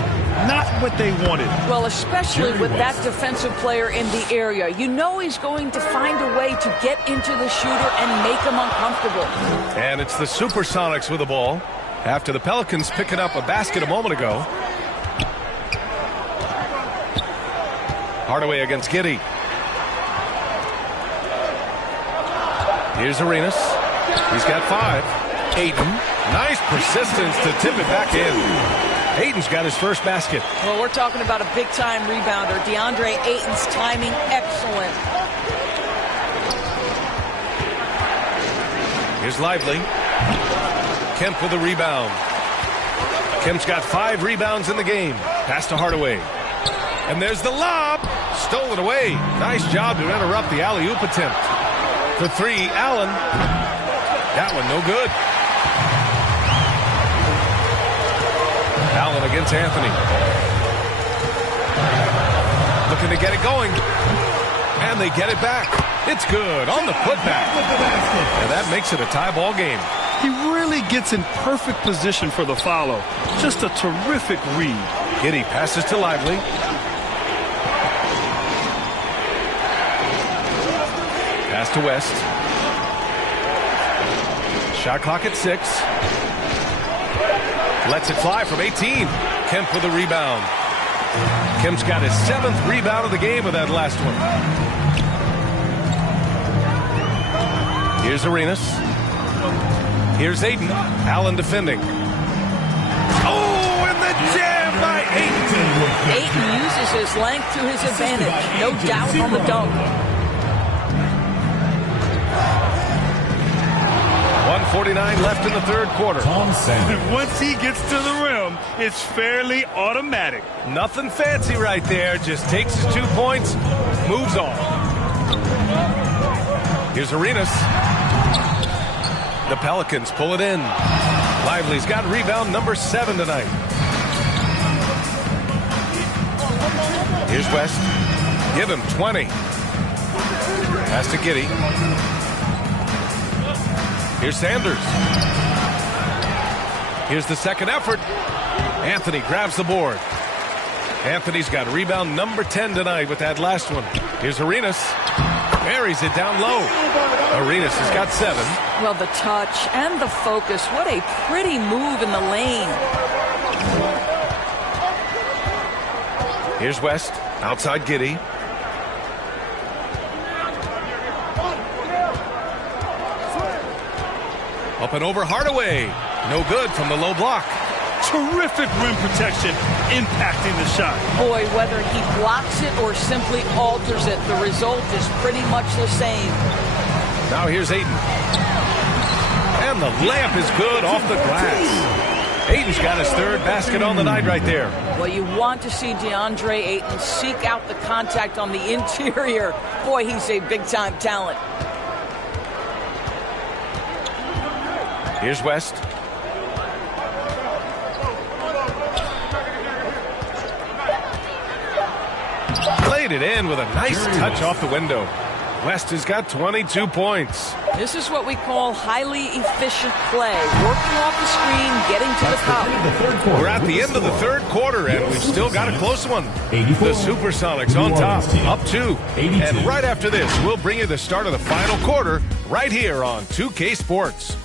Not what they wanted. Well, especially with that defensive player in the area. You know he's going to find a way to get into the shooter and make him uncomfortable. And it's the Supersonics with the ball after the Pelicans picking up a basket a moment ago. Hardaway against Giddy. Here's Arenas. He's got 5. Ayton. Nice persistence to tip it back in. Ayton's got his first basket. Well, we're talking about a big-time rebounder. DeAndre Ayton's timing excellent. Here's Lively. Kemp with a rebound. Kemp's got 5 rebounds in the game. Pass to Hardaway. And there's the lob. Stolen away. Nice job to interrupt the alley-oop attempt. For 3, Allen. That one no good. Allen against Anthony. Looking to get it going. And they get it back. It's good on the putback. And that makes it a tie ball game. He really gets in perfect position for the follow. Just a terrific read. Giddy passes to Lively. Pass to West. Shot clock at 6. Lets it fly from 18. Kemp with a rebound. Kemp's got his 7th rebound of the game with that last one. Here's Arenas. Here's Ayton. Allen defending. Oh, and the jam by Ayton. Ayton uses his length to his advantage. No doubt on the dunk. 1:49 left in the third quarter. Once he gets to the rim, it's fairly automatic. Nothing fancy right there. Just takes his 2 points, moves on. Here's Arenas. The Pelicans pull it in. Lively's got rebound number 7 tonight. Here's West. Give him 20. Pass to Giddy. Here's Sanders. Here's the second effort. Anthony grabs the board. Anthony's got rebound number 10 tonight with that last one. Here's Arenas. Buries it down low. Arenas has got 7. Well, the touch and the focus. What a pretty move in the lane. Here's West. Outside Giddy. Up and over Hardaway. No good from the low block. Terrific rim protection, impacting the shot. Boy, whether he blocks it or simply alters it, the result is pretty much the same. Now here's Ayton. And the layup is good off the glass. Ayton's got his 3rd basket on the night right there. Well, you want to see DeAndre Ayton seek out the contact on the interior. Boy, he's a big-time talent. Here's West. Laid it in with a nice touch off the window. West has got 22 points. This is what we call highly efficient play. Working off the screen, getting to the cup. We're at the end of the third quarter, and we've still got a close one. The Supersonics on top, up 2. And right after this, we'll bring you the start of the final quarter right here on 2K Sports.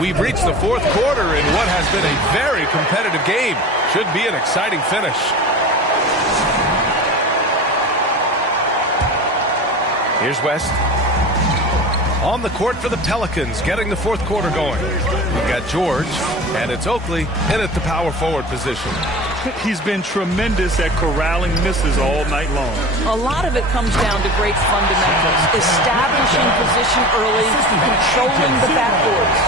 We've reached the fourth quarter in what has been a very competitive game. Should be an exciting finish. Here's West. On the court for the Pelicans, getting the fourth quarter going. We've got George, and it's Oakley in at the power forward position. He's been tremendous at corralling misses all night long. A lot of it comes down to great fundamentals. Establishing position early, controlling the backboards.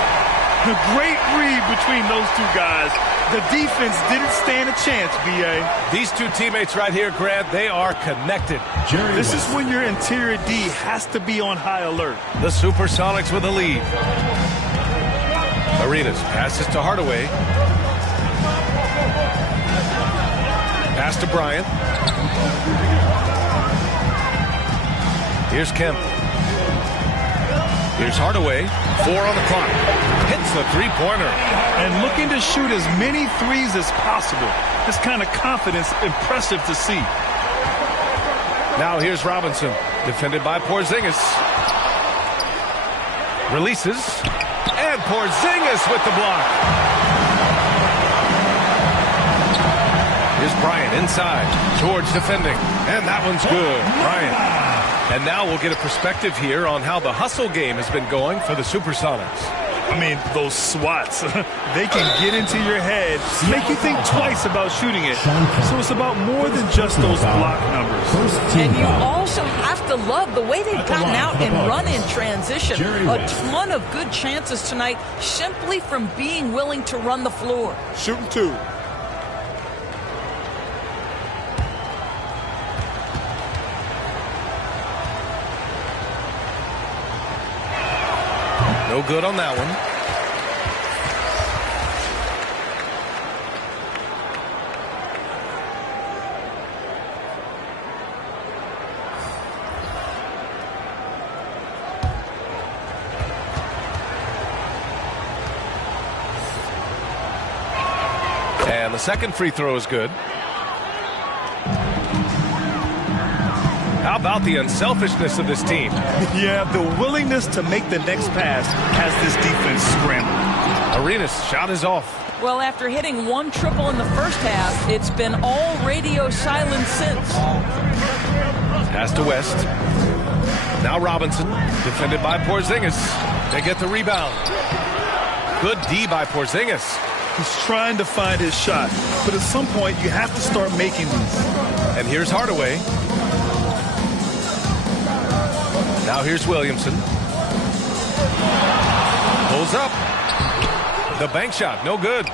The great read between those two guys. The defense didn't stand a chance, B.A. These two teammates right here, Grant, they are connected. This is when your interior D has to be on high alert. The Supersonics with a lead. Arenas passes to Hardaway. Pass to Bryant. Here's Kemp. Here's Hardaway. 4 on the clock. Hits the three-pointer. And looking to shoot as many threes as possible. This kind of confidence, impressive to see. Now here's Robinson. Defended by Porzingis. Releases. And Porzingis with the block. Here's Bryant inside. George defending. And that one's good. Bryant. And now we'll get a perspective here on how the hustle game has been going for the Supersonics. I mean, those swats, they can get into your head, make you think twice about shooting it. So it's about more than just those block numbers. And you also have to love the way they've gotten out and run in transition. A ton of good chances tonight simply from being willing to run the floor. Shooting 2. No good on that one. And the second free throw is good. How about the unselfishness of this team? Yeah, the willingness to make the next pass has this defense scrambling. Arenas' shot is off. Well, after hitting one triple in the first half, it's been all radio silence since. Pass to West. Now Robinson, defended by Porzingis. They get the rebound. Good D by Porzingis. He's trying to find his shot, but at some point you have to start making these. And here's Hardaway. Now here's Williamson. Pulls up. The bank shot, no good.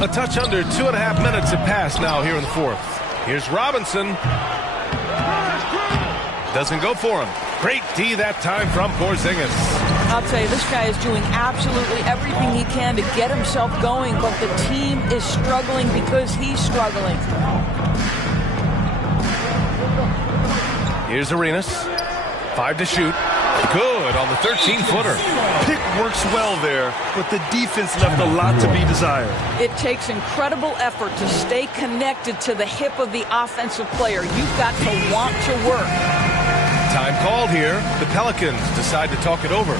A touch under 2.5 minutes have passed now here in the fourth. Here's Robinson. Doesn't go for him. Great D that time from Porzingis. I'll tell you, this guy is doing absolutely everything he can to get himself going, but the team is struggling because he's struggling. Here's Arenas. 5 to shoot. Good on the 13-footer. Pick works well there, but the defense left a lot to be desired. It takes incredible effort to stay connected to the hip of the offensive player. You've got to want to work. Time called here. The Pelicans decide to talk it over.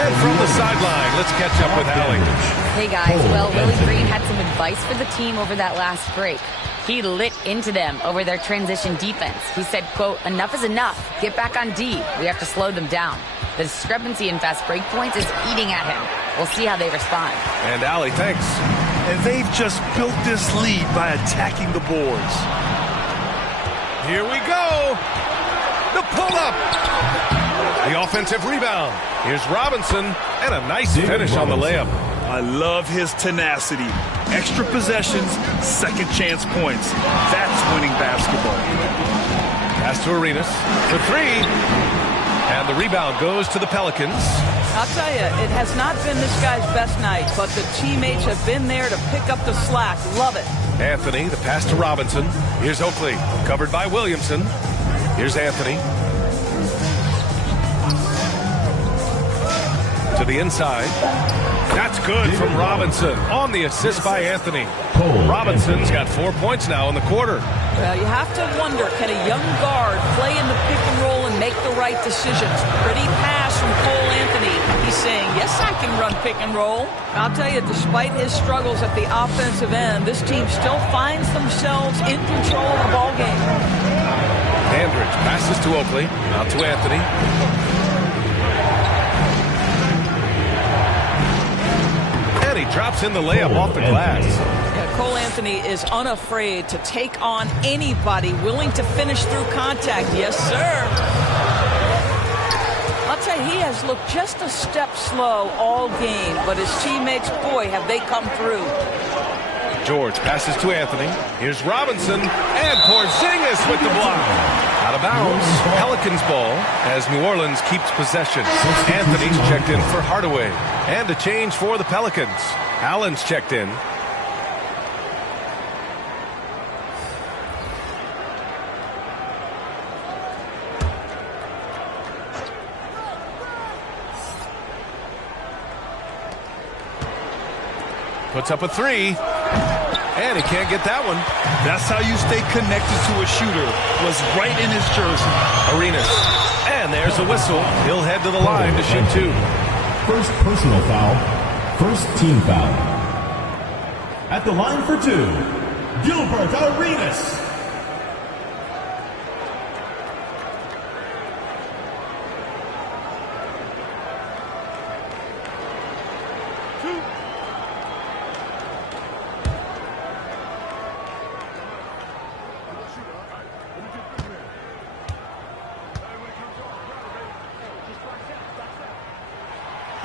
And from the sideline, let's catch up with Allie. Hey guys, well, Willie Green had some advice for the team over that last break. He lit into them over their transition defense. He said, quote, "Enough is enough. Get back on D. We have to slow them down." The discrepancy in fast break points is eating at him. We'll see how they respond. And Allie, thanks. And they've just built this lead by attacking the boards. Here we go. The pull-up. The offensive rebound. Here's Robinson, and a nice finish on the layup. I love his tenacity. Extra possessions, second chance points. That's winning basketball. Pass to Arenas for three. And the rebound goes to the Pelicans. I'll tell you, it has not been this guy's best night, but the teammates have been there to pick up the slack. Love it. Anthony, the pass to Robinson. Here's Oakley, covered by Williamson. Here's Anthony. To the inside. That's good from Robinson on the assist by Anthony. Robinson's got 4 points now in the quarter. Well, you have to wonder, can a young guard play in the pick and roll and make the right decisions? Pretty pass from Cole Anthony. He's saying, yes, I can run pick and roll. I'll tell you, despite his struggles at the offensive end, this team still finds themselves in control of the ball game. Dandridge passes to Oakley. Out to Anthony. He drops in the layup off the glass. Yeah, Cole Anthony is unafraid to take on anybody, willing to finish through contact. Yes, sir. I'll tell you, he has looked just a step slow all game, but his teammates, boy, have they come through. George passes to Anthony. Here's Robinson, and Porzingis with the block. Out of bounds, Pelicans ball as New Orleans keeps possession. Anthony's checked in for Hardaway. And a change for the Pelicans. Allen's checked in. Puts up a three. And he can't get that one. That's how you stay connected to a shooter. Was right in his jersey. Arenas. And there's the whistle. He'll head to the line to shoot two. First personal foul. First team foul. At the line for two, Gilbert Arenas.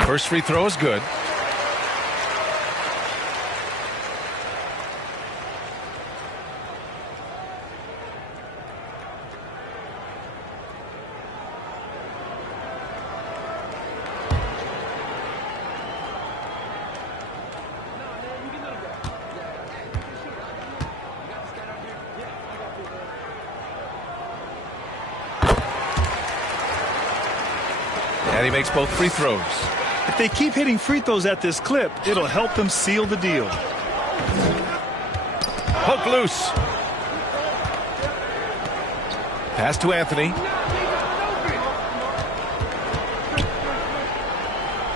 First free throw is good. And he makes both free throws. If they keep hitting free throws at this clip, it'll help them seal the deal. Poke loose. Pass to Anthony.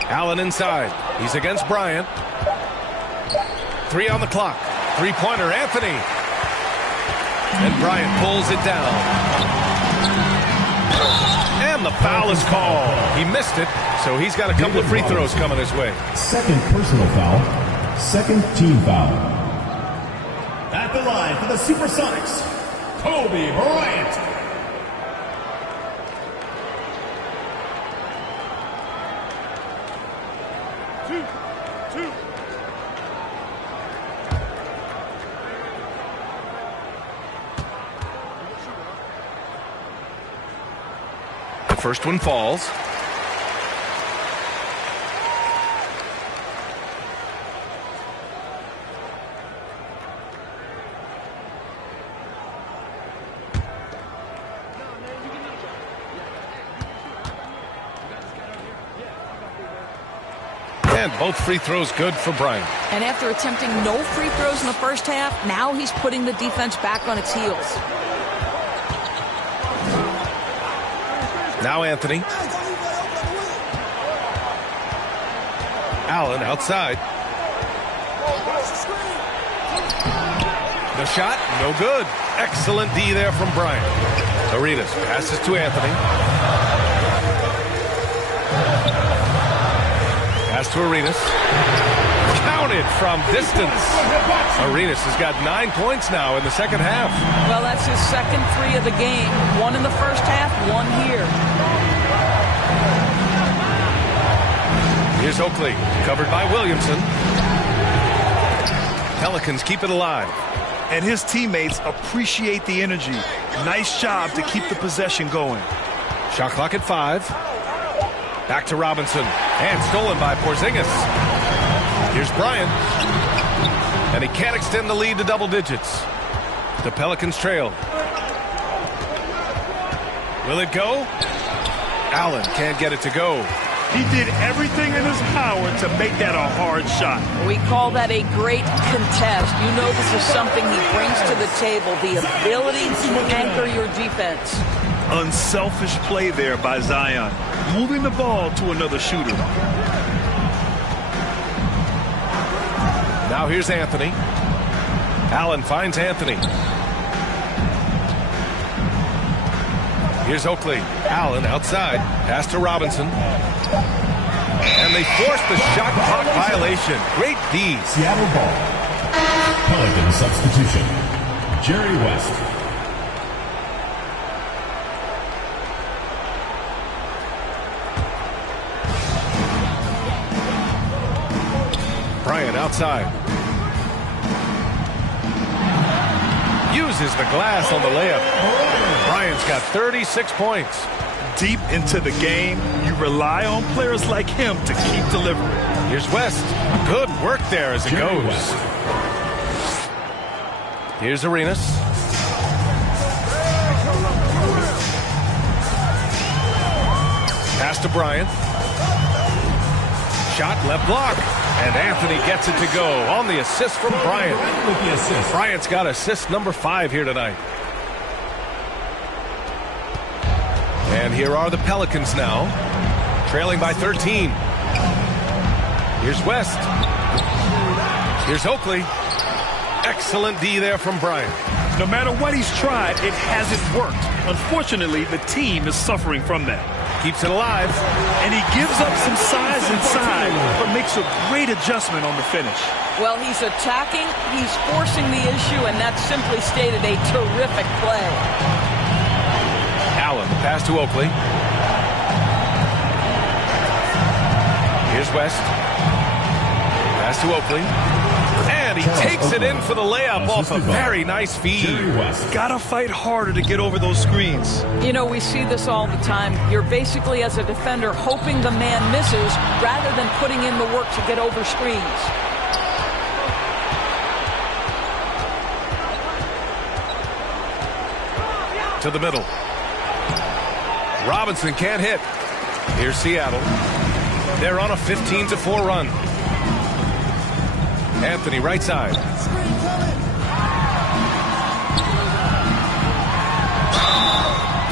Allen inside. He's against Bryant. Three on the clock. Three-pointer, Anthony. And Bryant pulls it down. And the foul is called. He missed it, so he's got a couple of free throws coming his way. Second personal foul. Second team foul. At the line for the Supersonics, Kobe Bryant. First one falls. And both free throws good for Bryant. And after attempting no free throws in the first half, now he's putting the defense back on its heels. Now Anthony. Allen outside. The shot, no good. Excellent D there from Bryant. Arenas passes to Anthony. Pass to Arenas. Counted from distance. Arenas has got 9 points now in the second half. Well, that's his second 3 of the game. 1 in the first half, 1 here. Here's Oakley, covered by Williamson. Pelicans keep it alive. And his teammates appreciate the energy. Nice job to keep the possession going. Shot clock at 5. Back to Robinson. And stolen by Porzingis. Here's Bryant. And he can't extend the lead to double digits. The Pelicans trail. Will it go? Allen can't get it to go. He did everything in his power to make that a hard shot. We call that a great contest. You know this is something he brings to the table, the ability to anchor your defense. Unselfish play there by Zion, moving the ball to another shooter. Now here's Anthony. Allen finds Anthony. Here's Oakley. Allen outside. Pass to Robinson. And they force the shot clock violation. Great D. Seattle ball. Pelican substitution. Jerry West. Bryant outside. Uses the glass on the layup. Bryant's got 36 points. Deep into the game, you rely on players like him to keep delivering. Here's West. Good work there as it goes. West. Here's Arenas. Pass to Bryant. Shot left block. And Anthony gets it to go on the assist from Bryant. With the assist. Bryant's got assist number 5 here tonight. And here are the Pelicans now, trailing by 13. Here's West. Here's Oakley. Excellent D there from Bryant. No matter what he's tried, it hasn't worked. Unfortunately, the team is suffering from that. Keeps it alive. And he gives up some size inside, but makes a great adjustment on the finish. Well, he's attacking, he's forcing the issue, and that's simply stated a terrific play. Allen, pass to Oakley. Here's West. Pass to Oakley. And he takes it in for the layup off a very nice feed. Gotta fight harder to get over those screens. You know, we see this all the time. You're basically, as a defender, hoping the man misses rather than putting in the work to get over screens. To the middle. Robinson can't hit. Here's Seattle. They're on a 15-4 run. Anthony right side.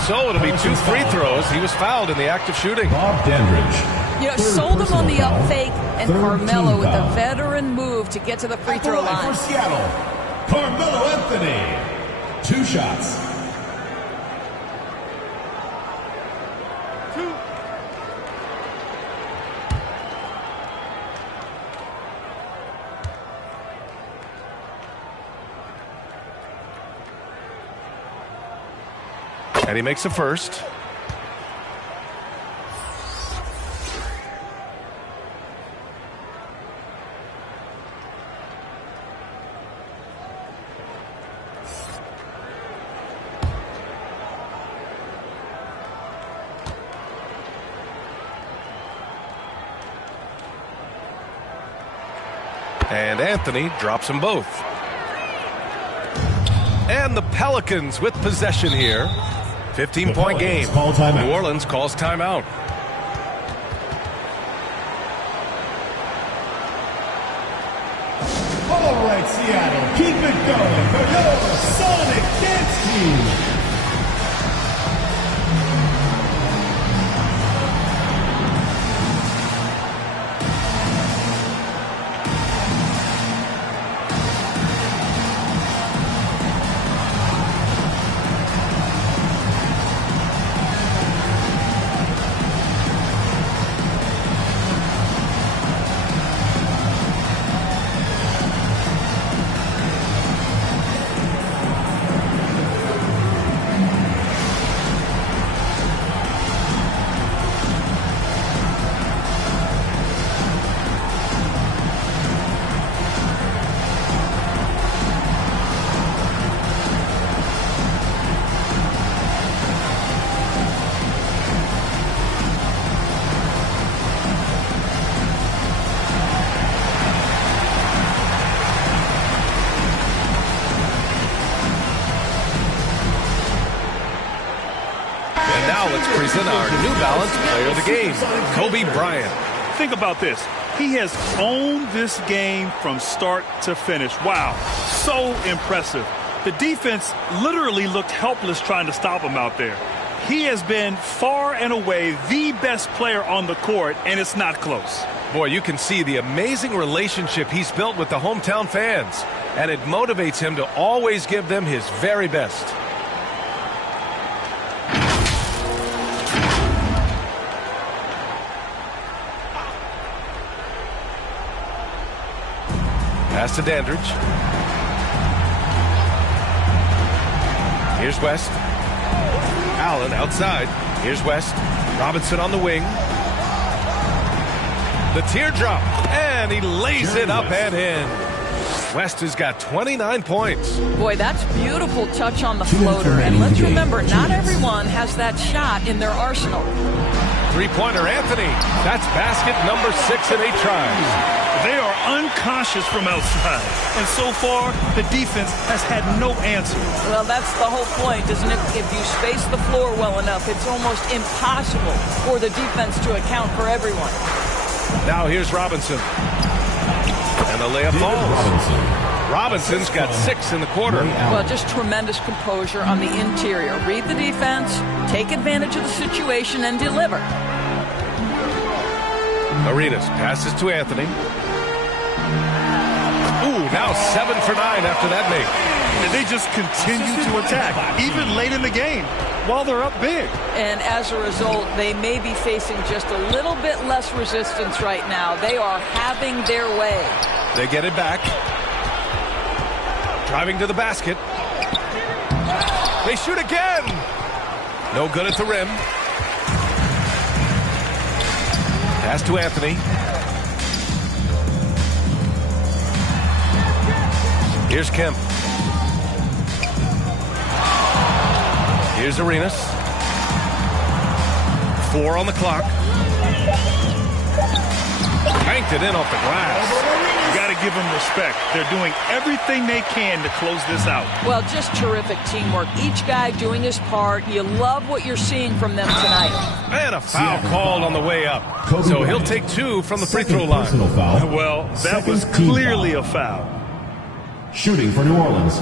So it'll be 2 free throws. He was fouled in the act of shooting. Bob Dandridge. You know, sold him on the up fake, and Carmelo with a veteran move to get to the free throw line. For Seattle, Carmelo Anthony. 2 shots. And he makes a first. And Anthony drops them both. And the Pelicans with possession here. 15-point game. New Orleans calls timeout. All right, Seattle, keep it going for your Sonic Dance Team. Now let's present our New Balance player of the game, Kobe Bryant. Think about this. He has owned this game from start to finish. Wow, so impressive. The defense literally looked helpless trying to stop him out there. He has been far and away the best player on the court, and it's not close. Boy, you can see the amazing relationship he's built with the hometown fans, and it motivates him to always give them his very best. Pass to Dandridge. Here's West. Allen outside. Here's West. Robinson on the wing. The teardrop. And he lays it up and in. West has got 29 points. Boy, that's beautiful touch on the floater. And let's remember, not everyone has that shot in their arsenal. Three-pointer Anthony. That's basket number 6 in 8 tries. They are unconscious from outside. And so far, the defense has had no answer. Well, that's the whole point, isn't it? If you space the floor well enough, it's almost impossible for the defense to account for everyone. Now here's Robinson. And the layup falls. Robinson's got 6 in the quarter. Well, just tremendous composure on the interior. Read the defense, take advantage of the situation, and deliver. Arenas passes to Anthony. Ooh, now 7 for 9 after that make. And they just continue to attack, even late in the game, while they're up big. And as a result, they may be facing just a little bit less resistance right now. They are having their way. They get it back. Driving to the basket. They shoot again. No good at the rim. Pass to Anthony. Here's Kemp. Here's Arenas. 4 on the clock. Banked it in off the glass. You got to give them respect. They're doing everything they can to close this out. Well, just terrific teamwork. Each guy doing his part. You love what you're seeing from them tonight. And a foul called on the way up. So he'll take 2 from the free throw line. Well, that was clearly a foul. Shooting for New Orleans,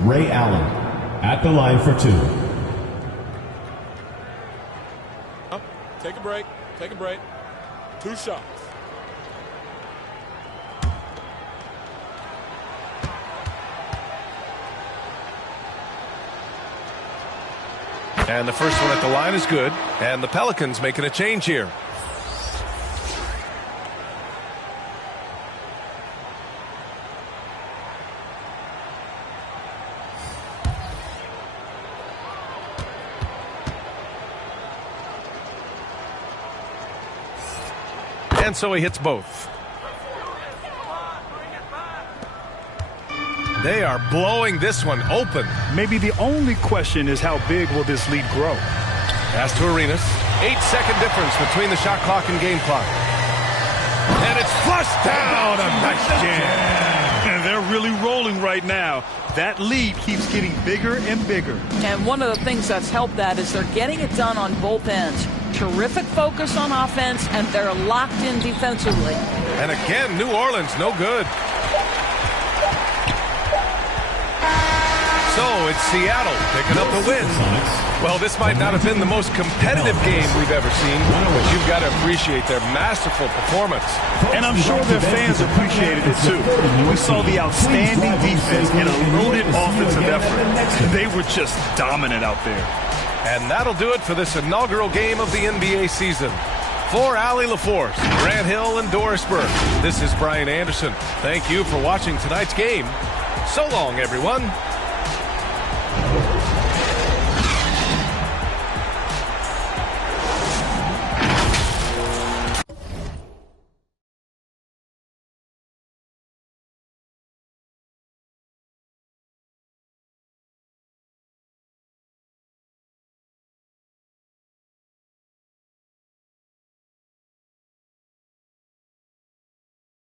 Ray Allen at the line for 2. Take a break. Take a break. 2 shots. And the first one at the line is good. And the Pelicans making a change here. And so he hits both. They are blowing this one open. Maybe the only question is how big will this lead grow? Pass to Arenas. 8-second difference between the shot clock and game clock. And it's flushed down. A nice jam. And they're really rolling right now. That lead keeps getting bigger and bigger. And one of the things that's helped that is they're getting it done on both ends. Terrific focus on offense, and they're locked in defensively. And again, New Orleans, no good. So it's Seattle picking up the win. Well, this might not have been the most competitive game we've ever seen, but you've got to appreciate their masterful performance. And I'm sure their fans appreciated it too. We saw the outstanding defense and a loaded offensive effort. They were just dominant out there. And that'll do it for this inaugural game of the NBA season. For Allie LaForce, Grant Hill, and Doris Burke, this is Brian Anderson. Thank you for watching tonight's game. So long, everyone.